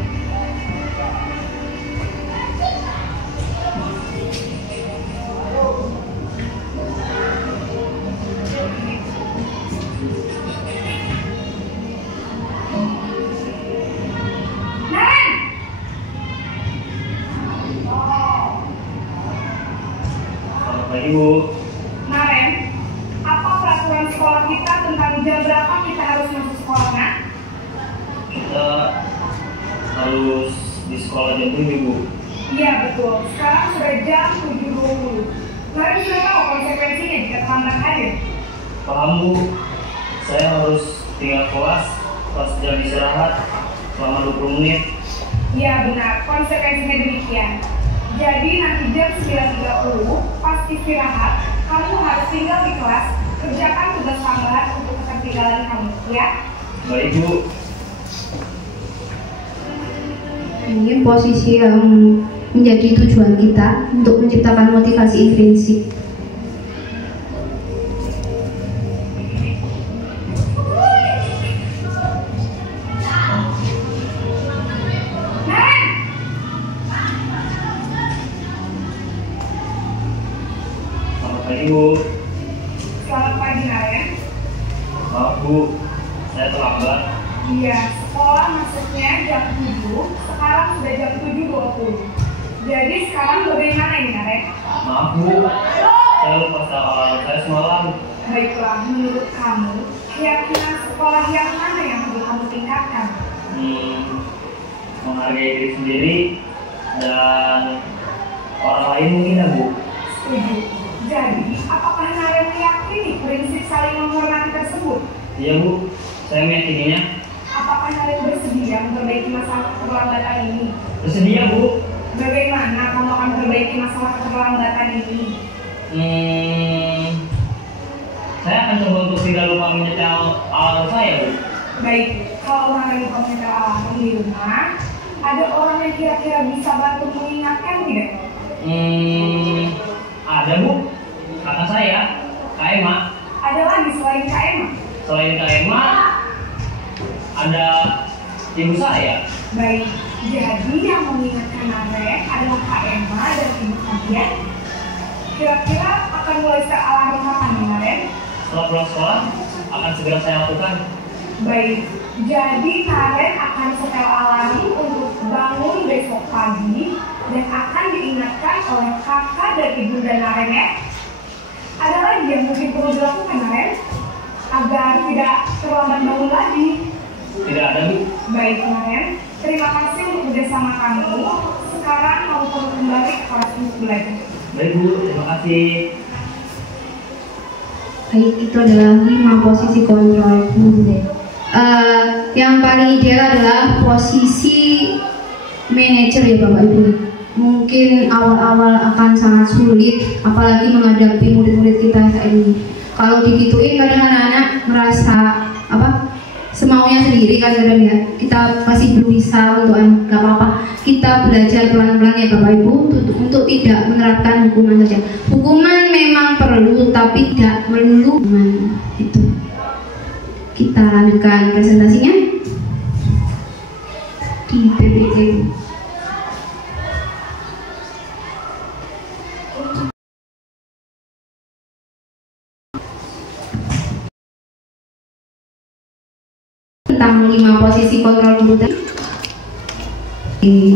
Ibu. Naren, apa peraturan sekolah kita tentang jam berapa kita harus masuk sekolah, nak? Kita harus di sekolah jam 7, Bu. Iya betul, sekarang sudah jam 7.20. Naren sudah tahu konsekuensinya jika terlambat hadir? Paham, Bu. Saya harus tinggal kelas pas jam istirahat selama 20 menit. Iya benar, konsekuensinya demikian. Jadi nanti jam 9.30 pas istirahat, kamu harus tinggal di kelas, kerjakan tugas tambahan untuk ketertinggalan kamu, ya? Baik, Bu. Ini posisi yang menjadi tujuan kita untuk menciptakan motivasi intrinsik. Selamat pagi, Bu. Selamat pagi, Naren. Maaf, Bu. Saya terlambat. Iya, sekolah masuknya jam 7, sekarang sudah jam 7.20. Jadi sekarang bagaimana ini, Naren? Maaf, Bu. Saya lupa soal saya semalam. Baiklah, menurut kamu, keyakinan sekolah yang mana yang perlu kamu tingkatkan? Menghargai diri sendiri dan orang lain mungkin, ya, Bu. Setuju. Jadi, apakah Naren meyakini prinsip saling menghormati tersebut? Iya, Bu. Saya meyakininya. Apakah Naren bersedia memperbaiki masalah keterlambatan ini? Bersedia, Bu. Bagaimana kamu akan memperbaiki masalah keterlambatan ini? Saya akan coba untuk tidak lupa menyetel alarm saya, Bu. Baik, kalau Naren lupa menyetel alarm di rumah, ada orang yang kira-kira bisa bantu mengingatkan tidak? Ada, Bu. Kakak saya, Kak Emma. Ada lagi selain Kak Emma? Selain Kak Emma, ada ibu saya. Baik, jadi yang mengingatkan Naren adalah Kak Emma dan ibu kalian. Kira-kira akan mulai set alarm kapan nih, Naren? Setelah pulang sekolah, akan segera saya lakukan. Baik, jadi Naren akan setel alarm untuk bangun besok pagi dan akan diingatkan oleh kakak dan ibunda Naren, ya. Ada lagi yang mungkin perlu dilakukan, Naren, agar tidak terlambat bangun lagi? Tidak ada, Bu. Baik, Naren, terima kasih untuk kerjasama kamu. Sekarang kamu perlu kembali ke kelas untuk belajar. Baik, Bu. Terima kasih. Baik, itu adalah 5 posisi kontrol. Yang paling ideal adalah posisi manajer, ya Bapak Ibu. Mungkin awal-awal akan sangat sulit, apalagi menghadapi murid-murid kita saat ini. Kalau digituin kadang anak-anak merasa semaunya sendiri kadang-kadang, ya. Kita masih belum bisa untuk gak apa-apa. Kita belajar pelan-pelan, ya Bapak Ibu, untuk tidak menerapkan hukuman saja. Hukuman memang perlu, tapi tidak melulu hukuman itu. Kita lanjutkan presentasinya di PPT. Tentang 5 posisi kontrol komputer.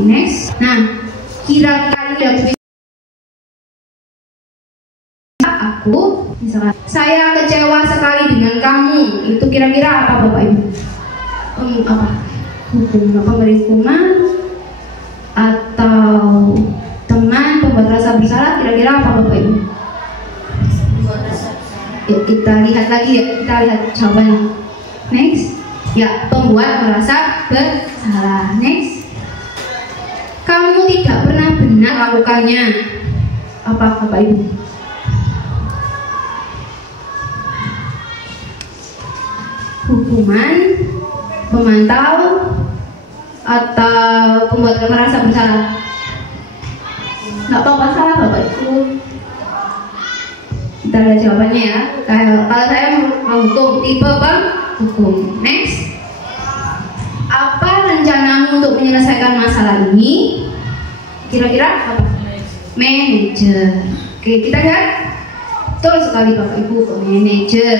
Next. Nah, kira-kira aku, misalkan saya kecewa sekali dengan kamu, itu kira-kira apa Bapak Ibu? Pemberi hukuman atau teman pembuat rasa bersalah, kira-kira apa Bapak Ibu? Ya, kita lihat lagi, ya, kita lihat jawabannya. Next. Ya, pembuat merasa bersalah. Next. Kamu tidak pernah benar lakukannya. Apa Bapak Ibu? Hukuman, pemantau, atau pembuat merasa bersalah? Nggak apa-apa salah Bapak Ibu. Kita lihat jawabannya, ya. Kalau saya menghukum, tipe hukum. Next. Apa rencanamu untuk menyelesaikan masalah ini? Kira-kira apa? Manajer. Oke, kita lihat. Betul sekali Bapak Ibu, ke manajer.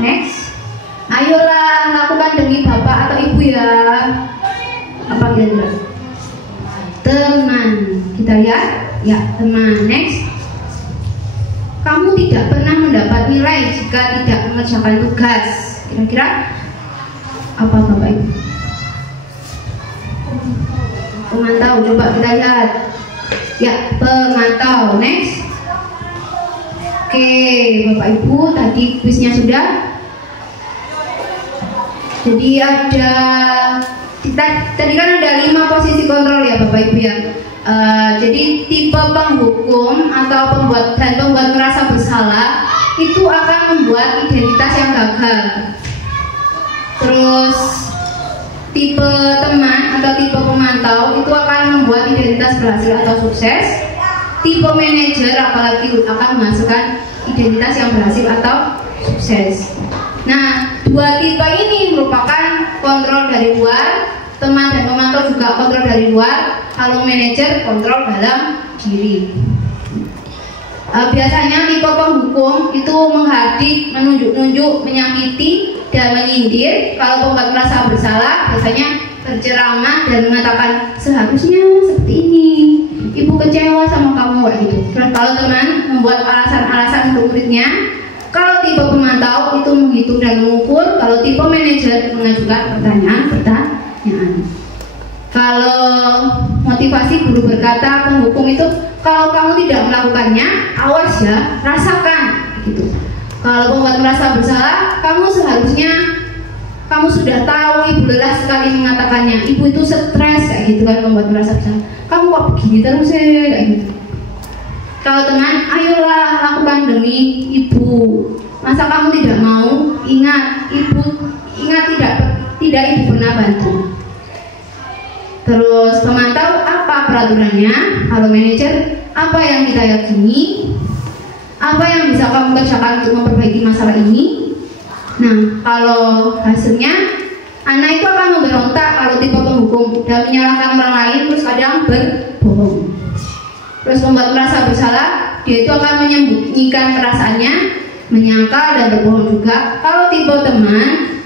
Next. Ayolah, lakukan demi Bapak atau Ibu, ya. Apa kira-kira? Teman. Kita lihat. Ya, teman. Next. kamu tidak pernah mendapat nilai jika tidak mengerjakan tugas. Kira-kira apa Bapak Ibu? Pemantau, coba kita lihat. Ya, pemantau. Next. Oke, Bapak Ibu, tadi kuisnya sudah. Jadi tadi kan ada 5 posisi kontrol ya Bapak Ibu ya. Jadi tipe penghukum atau pembuat merasa bersalah itu akan membuat identitas yang gagal. Terus tipe teman atau tipe pemantau itu akan membuat identitas berhasil atau sukses. Tipe manajer apalagi akan menghasilkan identitas yang berhasil atau sukses. Nah, 2 tipe ini merupakan kontrol dari luar. Teman dan pemantau juga kontrol dari luar. Kalau manajer kontrol dalam diri. Biasanya tipe penghukum itu menghardik, menunjuk-nunjuk, menyakiti, dan menyindir. Kalau pembuat merasa bersalah biasanya berceramah dan mengatakan seharusnya seperti ini, ibu kecewa sama kamu kayak gitu. Terus kalau teman membuat alasan-alasan untuk muridnya. Kalau tipe pemantau itu menghitung dan mengukur. Kalau tipe manajer mengajukan pertanyaan. Kalau motivasi guru berkata, penghukum itu kalau kamu tidak melakukannya, awas ya, rasakan gitu. Kalau pembuat merasa bersalah, kamu sudah tahu, ibu lelah sekali mengatakannya, ibu itu stres kayak gitu kan, pembuat merasa bersalah. Kamu kok begini terus ya kayak gitu. Kalau teman, ayolah lakukan demi ibu. Masa kamu tidak mau? Ingat tidak ibu pernah bantu. Terus pemantau, apa peraturannya? Kalau manajer, apa yang kita yakini? Apa yang bisa kamu kerjakan untuk memperbaiki masalah ini? Nah, kalau hasilnya, anak itu akan memberontak kalau tipe penghukum dan menyalahkan orang lain, terus kadang berbohong. Terus membuat merasa bersalah, dia itu akan menyembunyikan perasaannya, menyangkal dan berbohong juga. Kalau tipe teman,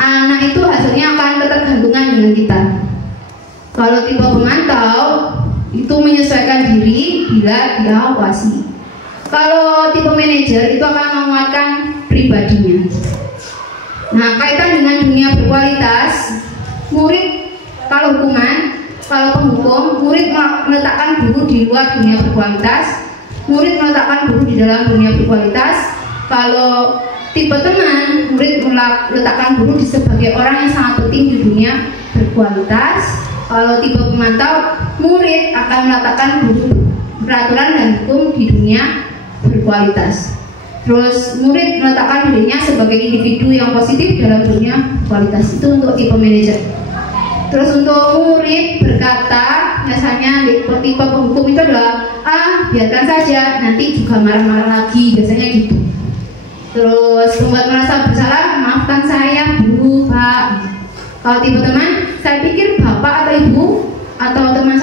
anak itu hasilnya akan ketergantungan dengan kita. Kalau tipe pemantau, itu menyesuaikan diri bila diawasi. Kalau tipe manajer, itu akan menguatkan pribadinya. Nah, kaitan dengan dunia berkualitas, murid kalau penghukum, murid meletakkan guru di luar dunia berkualitas, murid meletakkan guru di dalam dunia berkualitas. Kalau tipe teman, murid meletakkan guru sebagai orang yang sangat penting di dunia berkualitas. Kalau tipe pemantau, murid akan meletakkan guru peraturan dan hukum di dunia berkualitas. Terus murid meletakkan dirinya sebagai individu yang positif dalam dunia kualitas. Itu untuk tipe manajer. Terus untuk murid berkata, biasanya tipe penghukum itu adalah biarkan saja, nanti juga marah-marah lagi, biasanya gitu. Terus membuat merasa bersalah, maafkan saya bu, pak. Kalau tipe teman, saya pikir bapak atau ibu atau teman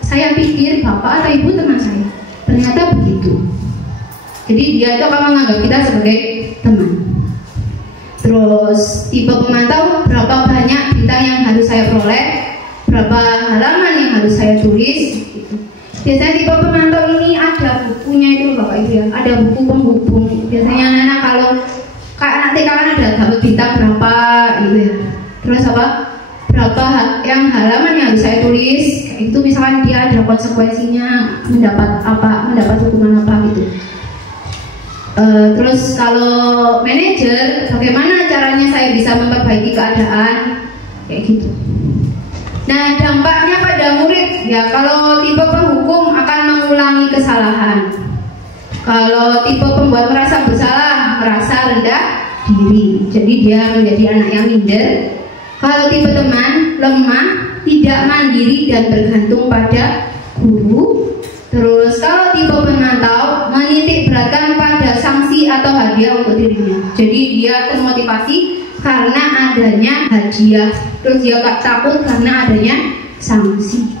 saya pikir bapak atau ibu teman saya. Ternyata begitu. Jadi dia itu akan menganggap kita sebagai teman. Terus tipe pemantau, berapa banyak bintang yang harus saya peroleh, berapa halaman yang harus saya tulis gitu. Biasanya tipe pemantau ini ada bukunya itu Bapak Ibu ya, ada buku penghubung. Biasanya anak-anak kalau nanti kan ada dapat bintang berapa gitu ya. Terus berapa yang halaman yang harus saya tulis, itu misalkan dia ada konsekuensinya, mendapat hukuman apa gitu. Terus kalau manajer, bagaimana caranya saya bisa memperbaiki keadaan kayak gitu. Nah, dampaknya pada murid ya, kalau tipe penghukum akan mengulangi kesalahan. Kalau tipe pembuat merasa bersalah, merasa rendah diri, jadi dia menjadi anak yang minder. Kalau tipe teman, lemah, tidak mandiri dan bergantung pada guru. Terus kalau tipe pemantau, menitik beratkan pada sanksi atau hadiah untuk dirinya. Jadi dia termotivasi karena adanya hadiah. Terus dia takut karena adanya sanksi.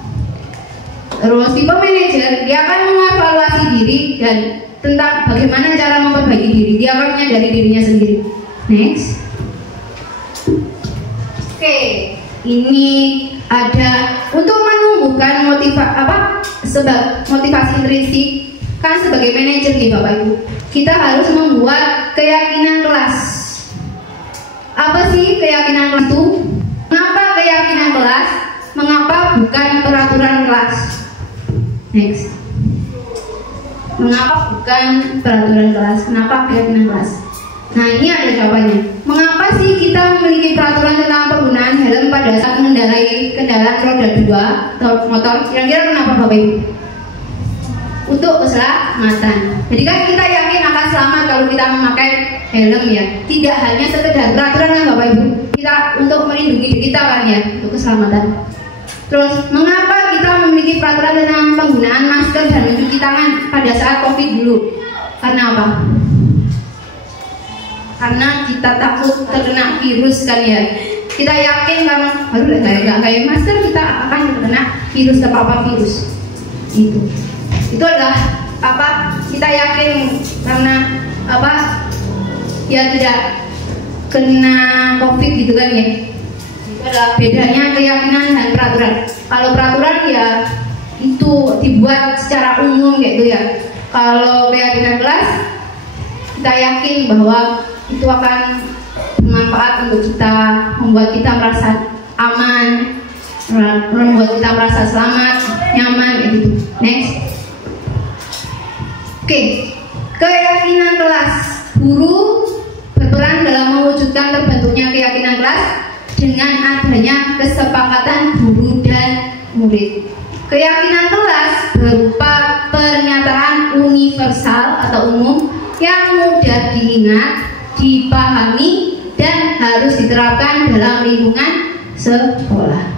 Terus tipe manajer, dia akan mengevaluasi diri dan tentang bagaimana cara memperbaiki diri. Dia akan menyadari dirinya sendiri. Next. Oke, ini ada untuk menumbuhkan motivasi intrinsik kan sebagai manajer nih Bapak Ibu, kita harus membuat keyakinan kelas. Apa sih keyakinan kelas itu? Mengapa keyakinan kelas? Mengapa bukan peraturan kelas? Next. Mengapa bukan peraturan kelas? Kenapa keyakinan kelas? Nah, ini ada jawabannya. Mengapa sih kita memiliki peraturan tentang penggunaan helm pada saat mengendarai kendaraan roda 2 atau motor? Kira-kira kenapa Bapak Ibu? Untuk keselamatan. Jadi kan kita yakin akan selamat kalau kita memakai helm ya. Tidak hanya sekedar peraturan kan Bapak Ibu. Kita untuk melindungi diri kita kan ya, untuk keselamatan. Terus, mengapa kita memiliki peraturan tentang penggunaan masker dan mencuci tangan pada saat COVID dulu? Karena apa? Karena kita takut terkena virus kan ya. Kita yakin kalau nggak pakai masker kita akan terkena virus, terpapar virus. Itu adalah apa? Kita yakin karena apa? Ya tidak kena COVID gitu kan ya. Itu adalah bedanya keyakinan dan peraturan. Kalau peraturan ya itu dibuat secara umum gitu ya. Kalau keyakinan kelas kita yakin bahwa itu akan bermanfaat untuk kita, membuat kita merasa aman, membuat kita merasa selamat, nyaman gitu. Next. Oke, keyakinan kelas. Guru berperan dalam mewujudkan terbentuknya keyakinan kelas dengan adanya kesepakatan guru dan murid. Keyakinan kelas berupa pernyataan universal atau umum yang mudah diingat, dipahami, dan harus diterapkan dalam lingkungan sekolah.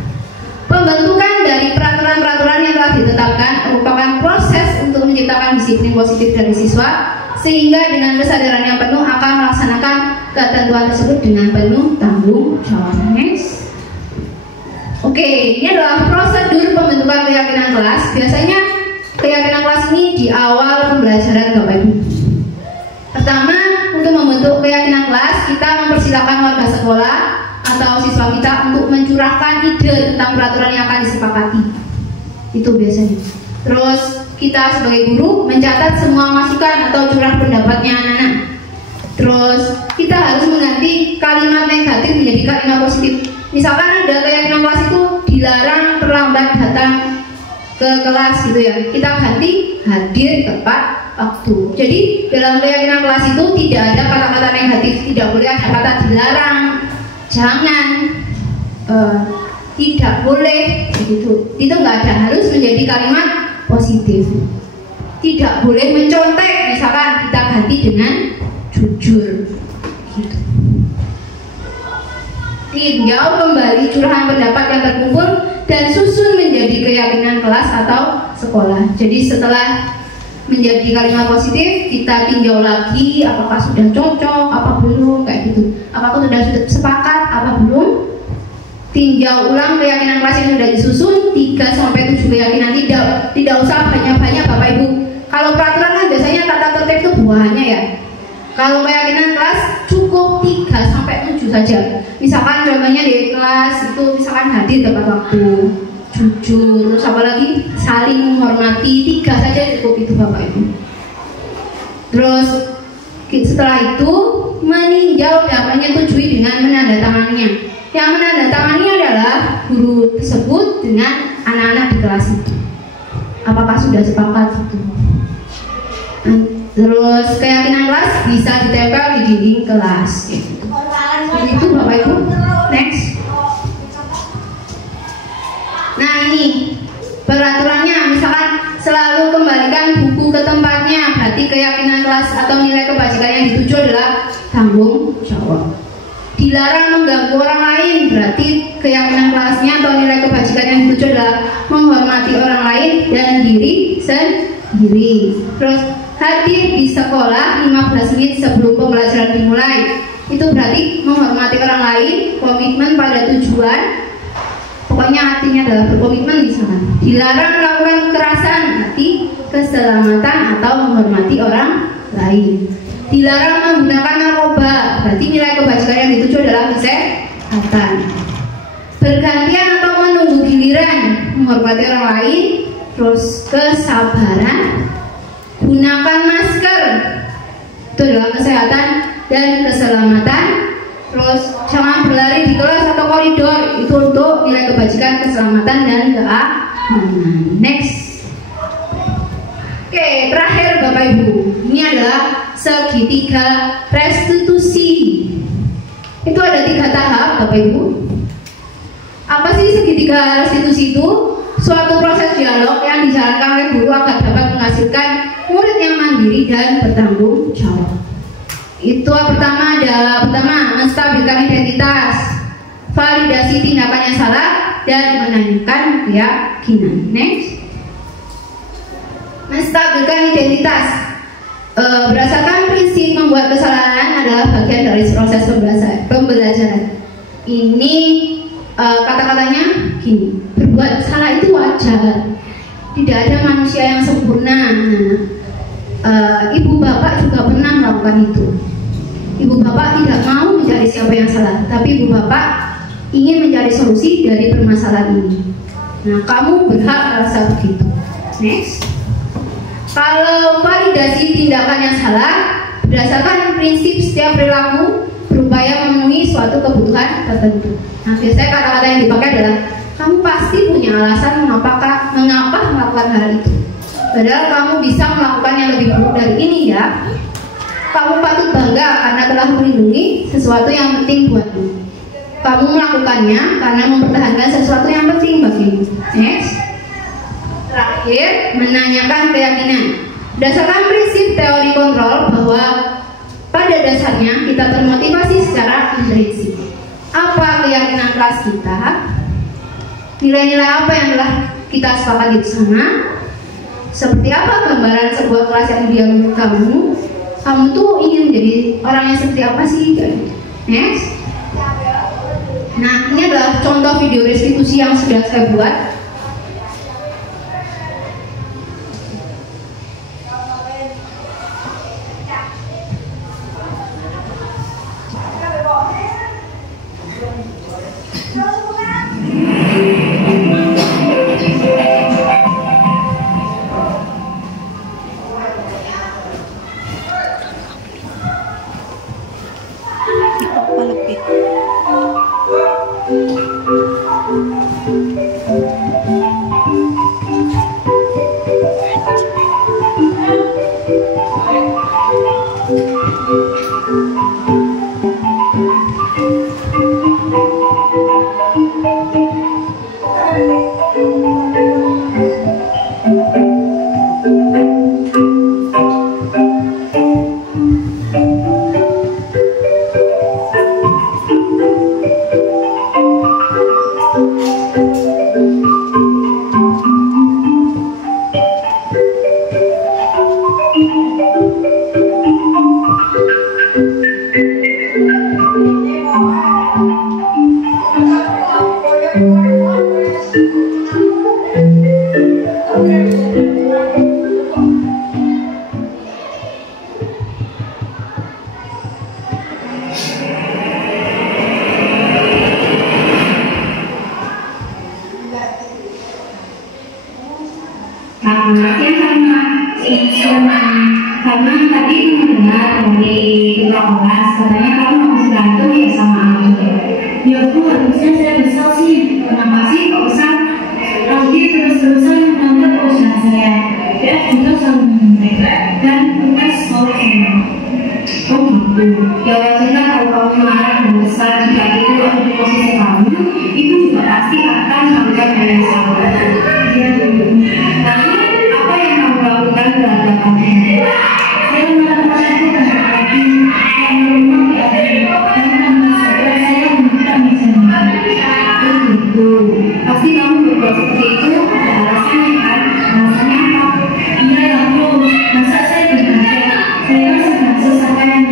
Pembentukan dari peraturan-peraturan yang telah ditetapkan merupakan proses untuk menciptakan disiplin positif dari siswa, sehingga dengan kesadaran yang penuh akan melaksanakan ketentuan tersebut dengan penuh tanggung jawab. Oke, ini adalah prosedur pembentukan keyakinan kelas. Biasanya keyakinan kelas ini di awal pembelajaran Bapak Ibu. Pertama, untuk membentuk keyakinan kelas, kita mempersilakan warga sekolah atau siswa kita untuk mencurahkan ide tentang peraturan yang akan disepakati. Itu biasanya. Terus kita sebagai guru mencatat semua masukan atau curah pendapatnya anak-anak. Terus kita harus mengganti kalimat negatif menjadi kalimat positif. Misalkan ada keyakinan kelas itu dilarang terlambat datang ke kelas gitu ya, kita ganti hadir tepat waktu. Jadi dalam keyakinan kelas itu tidak ada kata-kata negatif, tidak boleh ada kata dilarang, jangan, tidak boleh gitu. Itu nggak ada, harus menjadi kalimat positif. Tidak boleh mencontek, misalkan kita ganti dengan jujur gitu. Tinjau kembali curahan pendapat yang terkumpul dan susun menjadi keyakinan kelas atau sekolah. Jadi setelah menjadi kalimat positif, kita tinjau lagi apakah sudah cocok, apa belum, kayak gitu. Apakah sudah sepakat, apa belum. Tinjau ulang keyakinan kelas yang sudah disusun 3-7 keyakinan. Tidak usah banyak-banyak Bapak Ibu. Kalau peraturan kan biasanya tata tertib itu buahnya ya. Kalau keyakinan kelas cukup 3-7 saja. Misalkan contohnya di kelas itu misalkan hadir tepat waktu, jujur, terus apa lagi, saling menghormati, 3 saja cukup itu Bapak Ibu. Terus setelah itu meninjau dan menyetujui dengan menandatanganinya. Yang menandatangani adalah guru tersebut dengan anak-anak di kelas itu. Apakah sudah sepakat itu? Terus keyakinan kelas bisa ditempel di dinding kelas gitu. Itu Bapak Ibu. Next. Nah ini peraturannya, misalkan selalu kembalikan buku ke tempatnya, berarti keyakinan kelas atau nilai kebajikan yang dituju adalah tanggung jawab. Dilarang mengganggu orang lain, berarti keyakinan kelasnya atau nilai kebajikan yang dituju adalah menghormati orang lain dan diri sendiri. Terus hadir di sekolah 15 menit sebelum pembelajaran dimulai. Itu berarti menghormati orang lain, komitmen pada tujuan. Pokoknya artinya adalah berkomitmen misalkan. Dilarang melakukan kekerasan, berarti keselamatan atau menghormati orang lain. Dilarang menggunakan narkoba, berarti nilai kebajikan yang dituju adalah kesehatan. Bergantian atau menunggu giliran, menghormati orang lain. Terus kesabaran, gunakan masker, itu adalah kesehatan dan keselamatan. Terus jangan berlari di kelas atau koridor, itu untuk nilai kebajikan, keselamatan dan keamanan. Next. Oke, terakhir Bapak Ibu, ini adalah segitiga restitusi. Itu ada 3 tahap Bapak Ibu. Apa sih segitiga restitusi itu? Suatu proses dialog yang dijalankan oleh guru agar dapat menghasilkan murid yang mandiri dan bertanggung jawab. Itu pertama adalah menstabilkan identitas, validasi tindakan yang salah, dan menanyakan keyakinan. Next. Menstabilkan identitas. Berdasarkan prinsip membuat kesalahan adalah bagian dari proses pembelajaran. Ini kata-katanya gini, berbuat salah itu wajar. Tidak ada manusia yang sempurna. Ibu bapak juga pernah melakukan itu. Ibu bapak tidak mau mencari siapa yang salah, tapi ibu bapak ingin mencari solusi dari permasalahan ini. Nah, kamu berhak merasa begitu. Next. Kalau validasi tindakan yang salah, berdasarkan prinsip setiap perilaku berupaya memenuhi suatu kebutuhan tertentu. Nah, biasanya kata-kata yang dipakai adalah kamu pasti punya alasan mengapa melakukan hal itu. Padahal kamu bisa melakukan yang lebih buruk dari ini ya. Kamu patut bangga karena telah melindungi sesuatu yang penting buatmu. Kamu melakukannya karena mempertahankan sesuatu yang penting bagimu. Next. Terakhir, menanyakan keyakinan. Berdasarkan prinsip teori kontrol bahwa pada dasarnya kita termotivasi secara intrinsik. Apa keyakinan kelas kita? Nilai-nilai apa yang telah kita sepakati bersama? Seperti apa gambaran sebuah kelas yang ideal menurut kamu? Kamu tuh ingin menjadi orang yang seperti apa sih? Next. Nah, ini adalah contoh video restitusi yang sudah saya buat. Karena tadi mendengar dari ketua kelas katanya kamu harus bantu ya sama aku. Ya bu, harusnya saya bisa sih. Kenapa sih kok bisa? Lagi terus-terusan menanggap usaha saya. Ya juga selalu menyampaikan dan tugas solusinya. Oh gitu. Ya wajarlah kalau kamu marah dan besar jika itu ada di posisi kamu, itu juga pasti akan melakukan hal yang sama. Ya dulu. Lalu apa yang kamu lakukan terhadap kamu? Saya melakukan itu tentang lagi yang rumah dan tanpa sadar saya meminta misalnya. Oh gitu. Pasti kamu berbuat seperti itu ada alasannya kan? Alasannya apa? Iya ya bu. Masa saya berbeda? Saya sedang selesai yang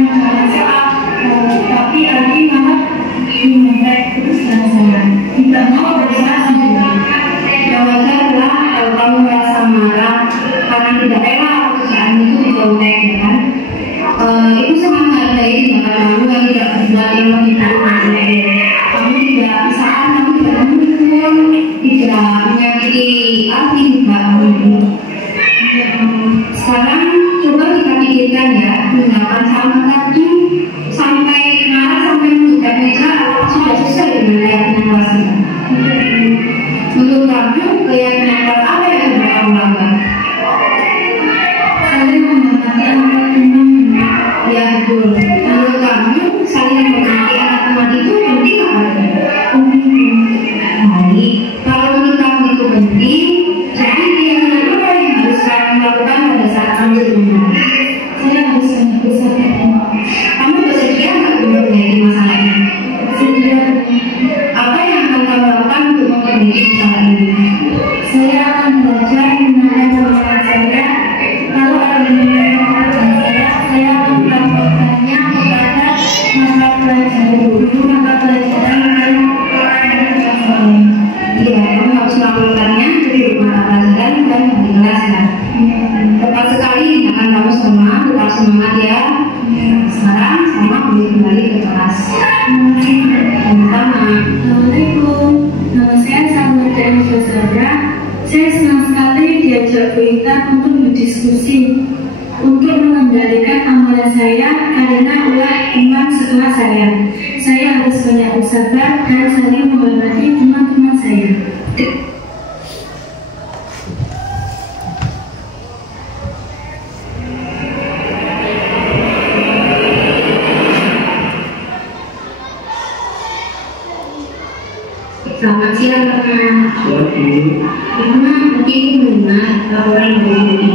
tapi lagi malah menyerempet terus dan saya tidak mau berusaha sendiri. Ya wajarlah kalau kamu merasa marah karena tidak rela perusahaan itu dicontek kan. Itu sangat menghargai tindakan kamu yang tidak berbuat yang lebih buruk. Kamu tidak misalkan kamu tidak memukul, tidak menyakiti hati juga. Sekarang ya. Sekarang sama boleh kembali ke kelas. Assalamualaikum. Nama saya Samuel dan Saudara. Saya senang sekali diajak Bu Intan untuk berdiskusi, untuk mengendalikan amarah saya karena ulah iman setelah saya. Saya harus banyak bersabar dan saling menghormati teman-teman saya. Selamat siang teman-teman. Mungkin mendengar laporan dari Ibu.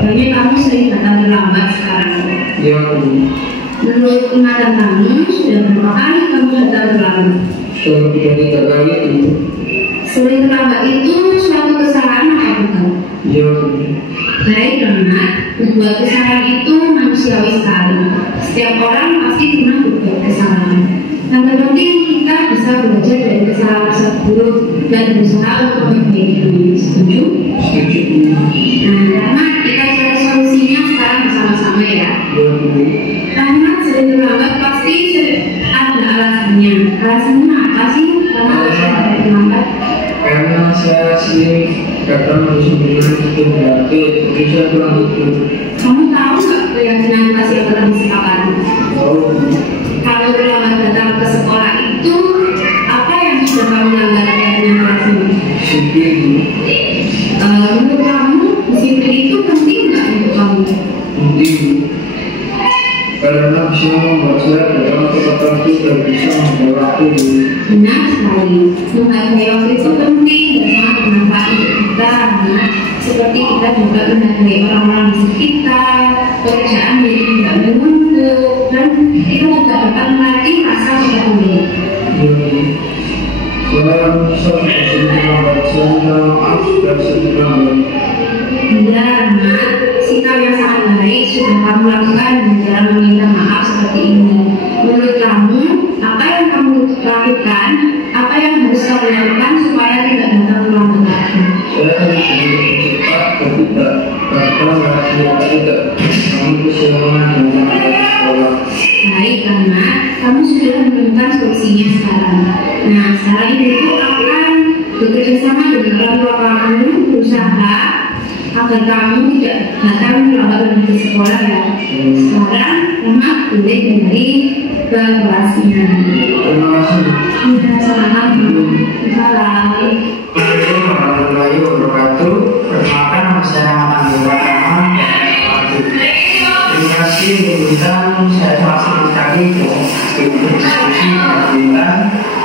Katanya kamu sering datang terlambat sekarang. Ya, Menurut ingatan kamu, sudah berapa kali kamu datang terlambat? sudah 3 kali itu. Sering terlambat itu suatu kesalahan atau bukan? Ya, Baik teman, membuat kesalahan itu manusiawi sekali. Setiap orang pasti pernah berbuat kesalahan. Yang terpenting kita bisa belajar dari kesalahan tersebut dan berusaha untuk memperbaikinya. Setuju? setuju. Nah, kita cari solusinya sekarang bersama-sama ya. Karena sering terlambat pasti ada alasannya. Alasannya apa sih? Karena terlambat. Karena saya sering datang bersembunyi itu berarti jadi saya pulang itu. Kamu tahu nggak keyakinan kelas yang telah disepakati? Tahu, Kalau terlambat datang ke sekolah itu, apa yang sudah kamu langgar keyakinan kelas ini? sipil, Menurut kamu, disiplin itu penting nggak untuk kamu? penting. Karena bisa membuat saya dalam kesempatan itu dan bisa membawa waktu. Benar sekali, menghargai waktu itu penting dan sangat bermanfaat untuk kita. Nah, seperti kita juga menghargai orang-orang di sekitar, pekerjaan yang tidak menumpuk, dan kita juga dapat melatih rasa peduli. Saya sering terlambat, saya minta maaf dan sering terlambat. Iya, Mak, sikap yang sangat baik sudah kamu lakukan dengan cara meminta maaf seperti ini. Menurut kamu, apa yang kamu lakukan, apa yang harus kamu lakukan supaya tidak datang terlambat lagi? Saya harus lebih cepat, tapi tidak rahasia tidak. Kamu bisa mengajarkan sekolah. Baik, karena kamu sudah menemukan solusinya sekarang. Nah, sekarang ibu akan bekerja sama dengan orang tua kamu, berusaha agar kamu tidak datang terlambat lagi ke sekolah ya. Sekarang, Emak boleh kembali ke kelasnya. Terima kasih. Sudah sama-sama. Salam. Assalamualaikum warahmatullahi wabarakatuh. Perkenalkan nama saya Rahmat Abdurrahman. Terima kasih Bintang. Saya sangat sekali berdiskusi dengan Bintang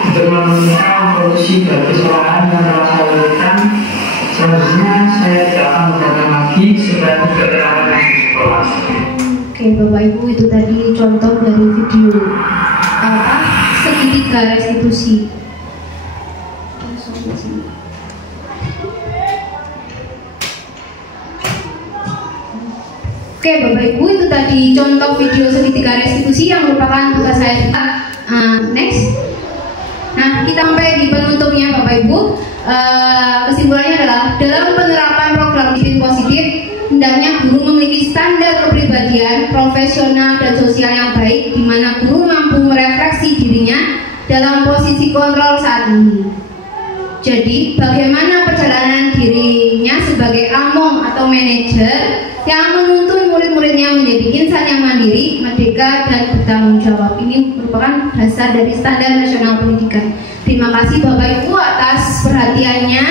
untuk menemukan solusi dari kesalahan yang telah saya lakukan. Selanjutnya saya tidak akan mendatang lagi supaya tidak terlambat di sekolah. Oke, Bapak Ibu, itu tadi contoh dari video segitiga restitusi. Oke, Bapak Ibu, itu tadi contoh video segitiga restitusi yang merupakan tugas saya. Next. Nah, kita sampai di penutupnya, Bapak Ibu. Kesimpulannya adalah dalam penerapan program disiplin positif, hendaknya guru memiliki standar kepribadian, profesional dan sosial yang baik, di mana guru mampu merefleksi dirinya dalam posisi kontrol saat ini. Jadi, bagaimana perjalanan dirinya sebagai among atau manajer yang menuntun murid-muridnya menjadi insan yang mandiri, merdeka, dan bertanggung jawab. Ini merupakan dasar dari standar nasional pendidikan. Terima kasih Bapak Ibu atas perhatiannya,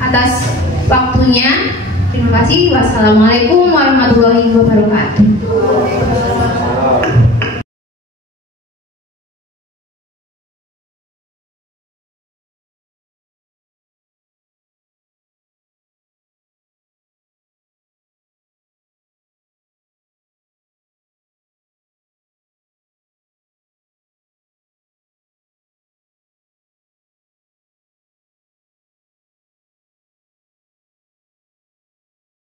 atas waktunya. Terima kasih. Wassalamualaikum warahmatullahi wabarakatuh.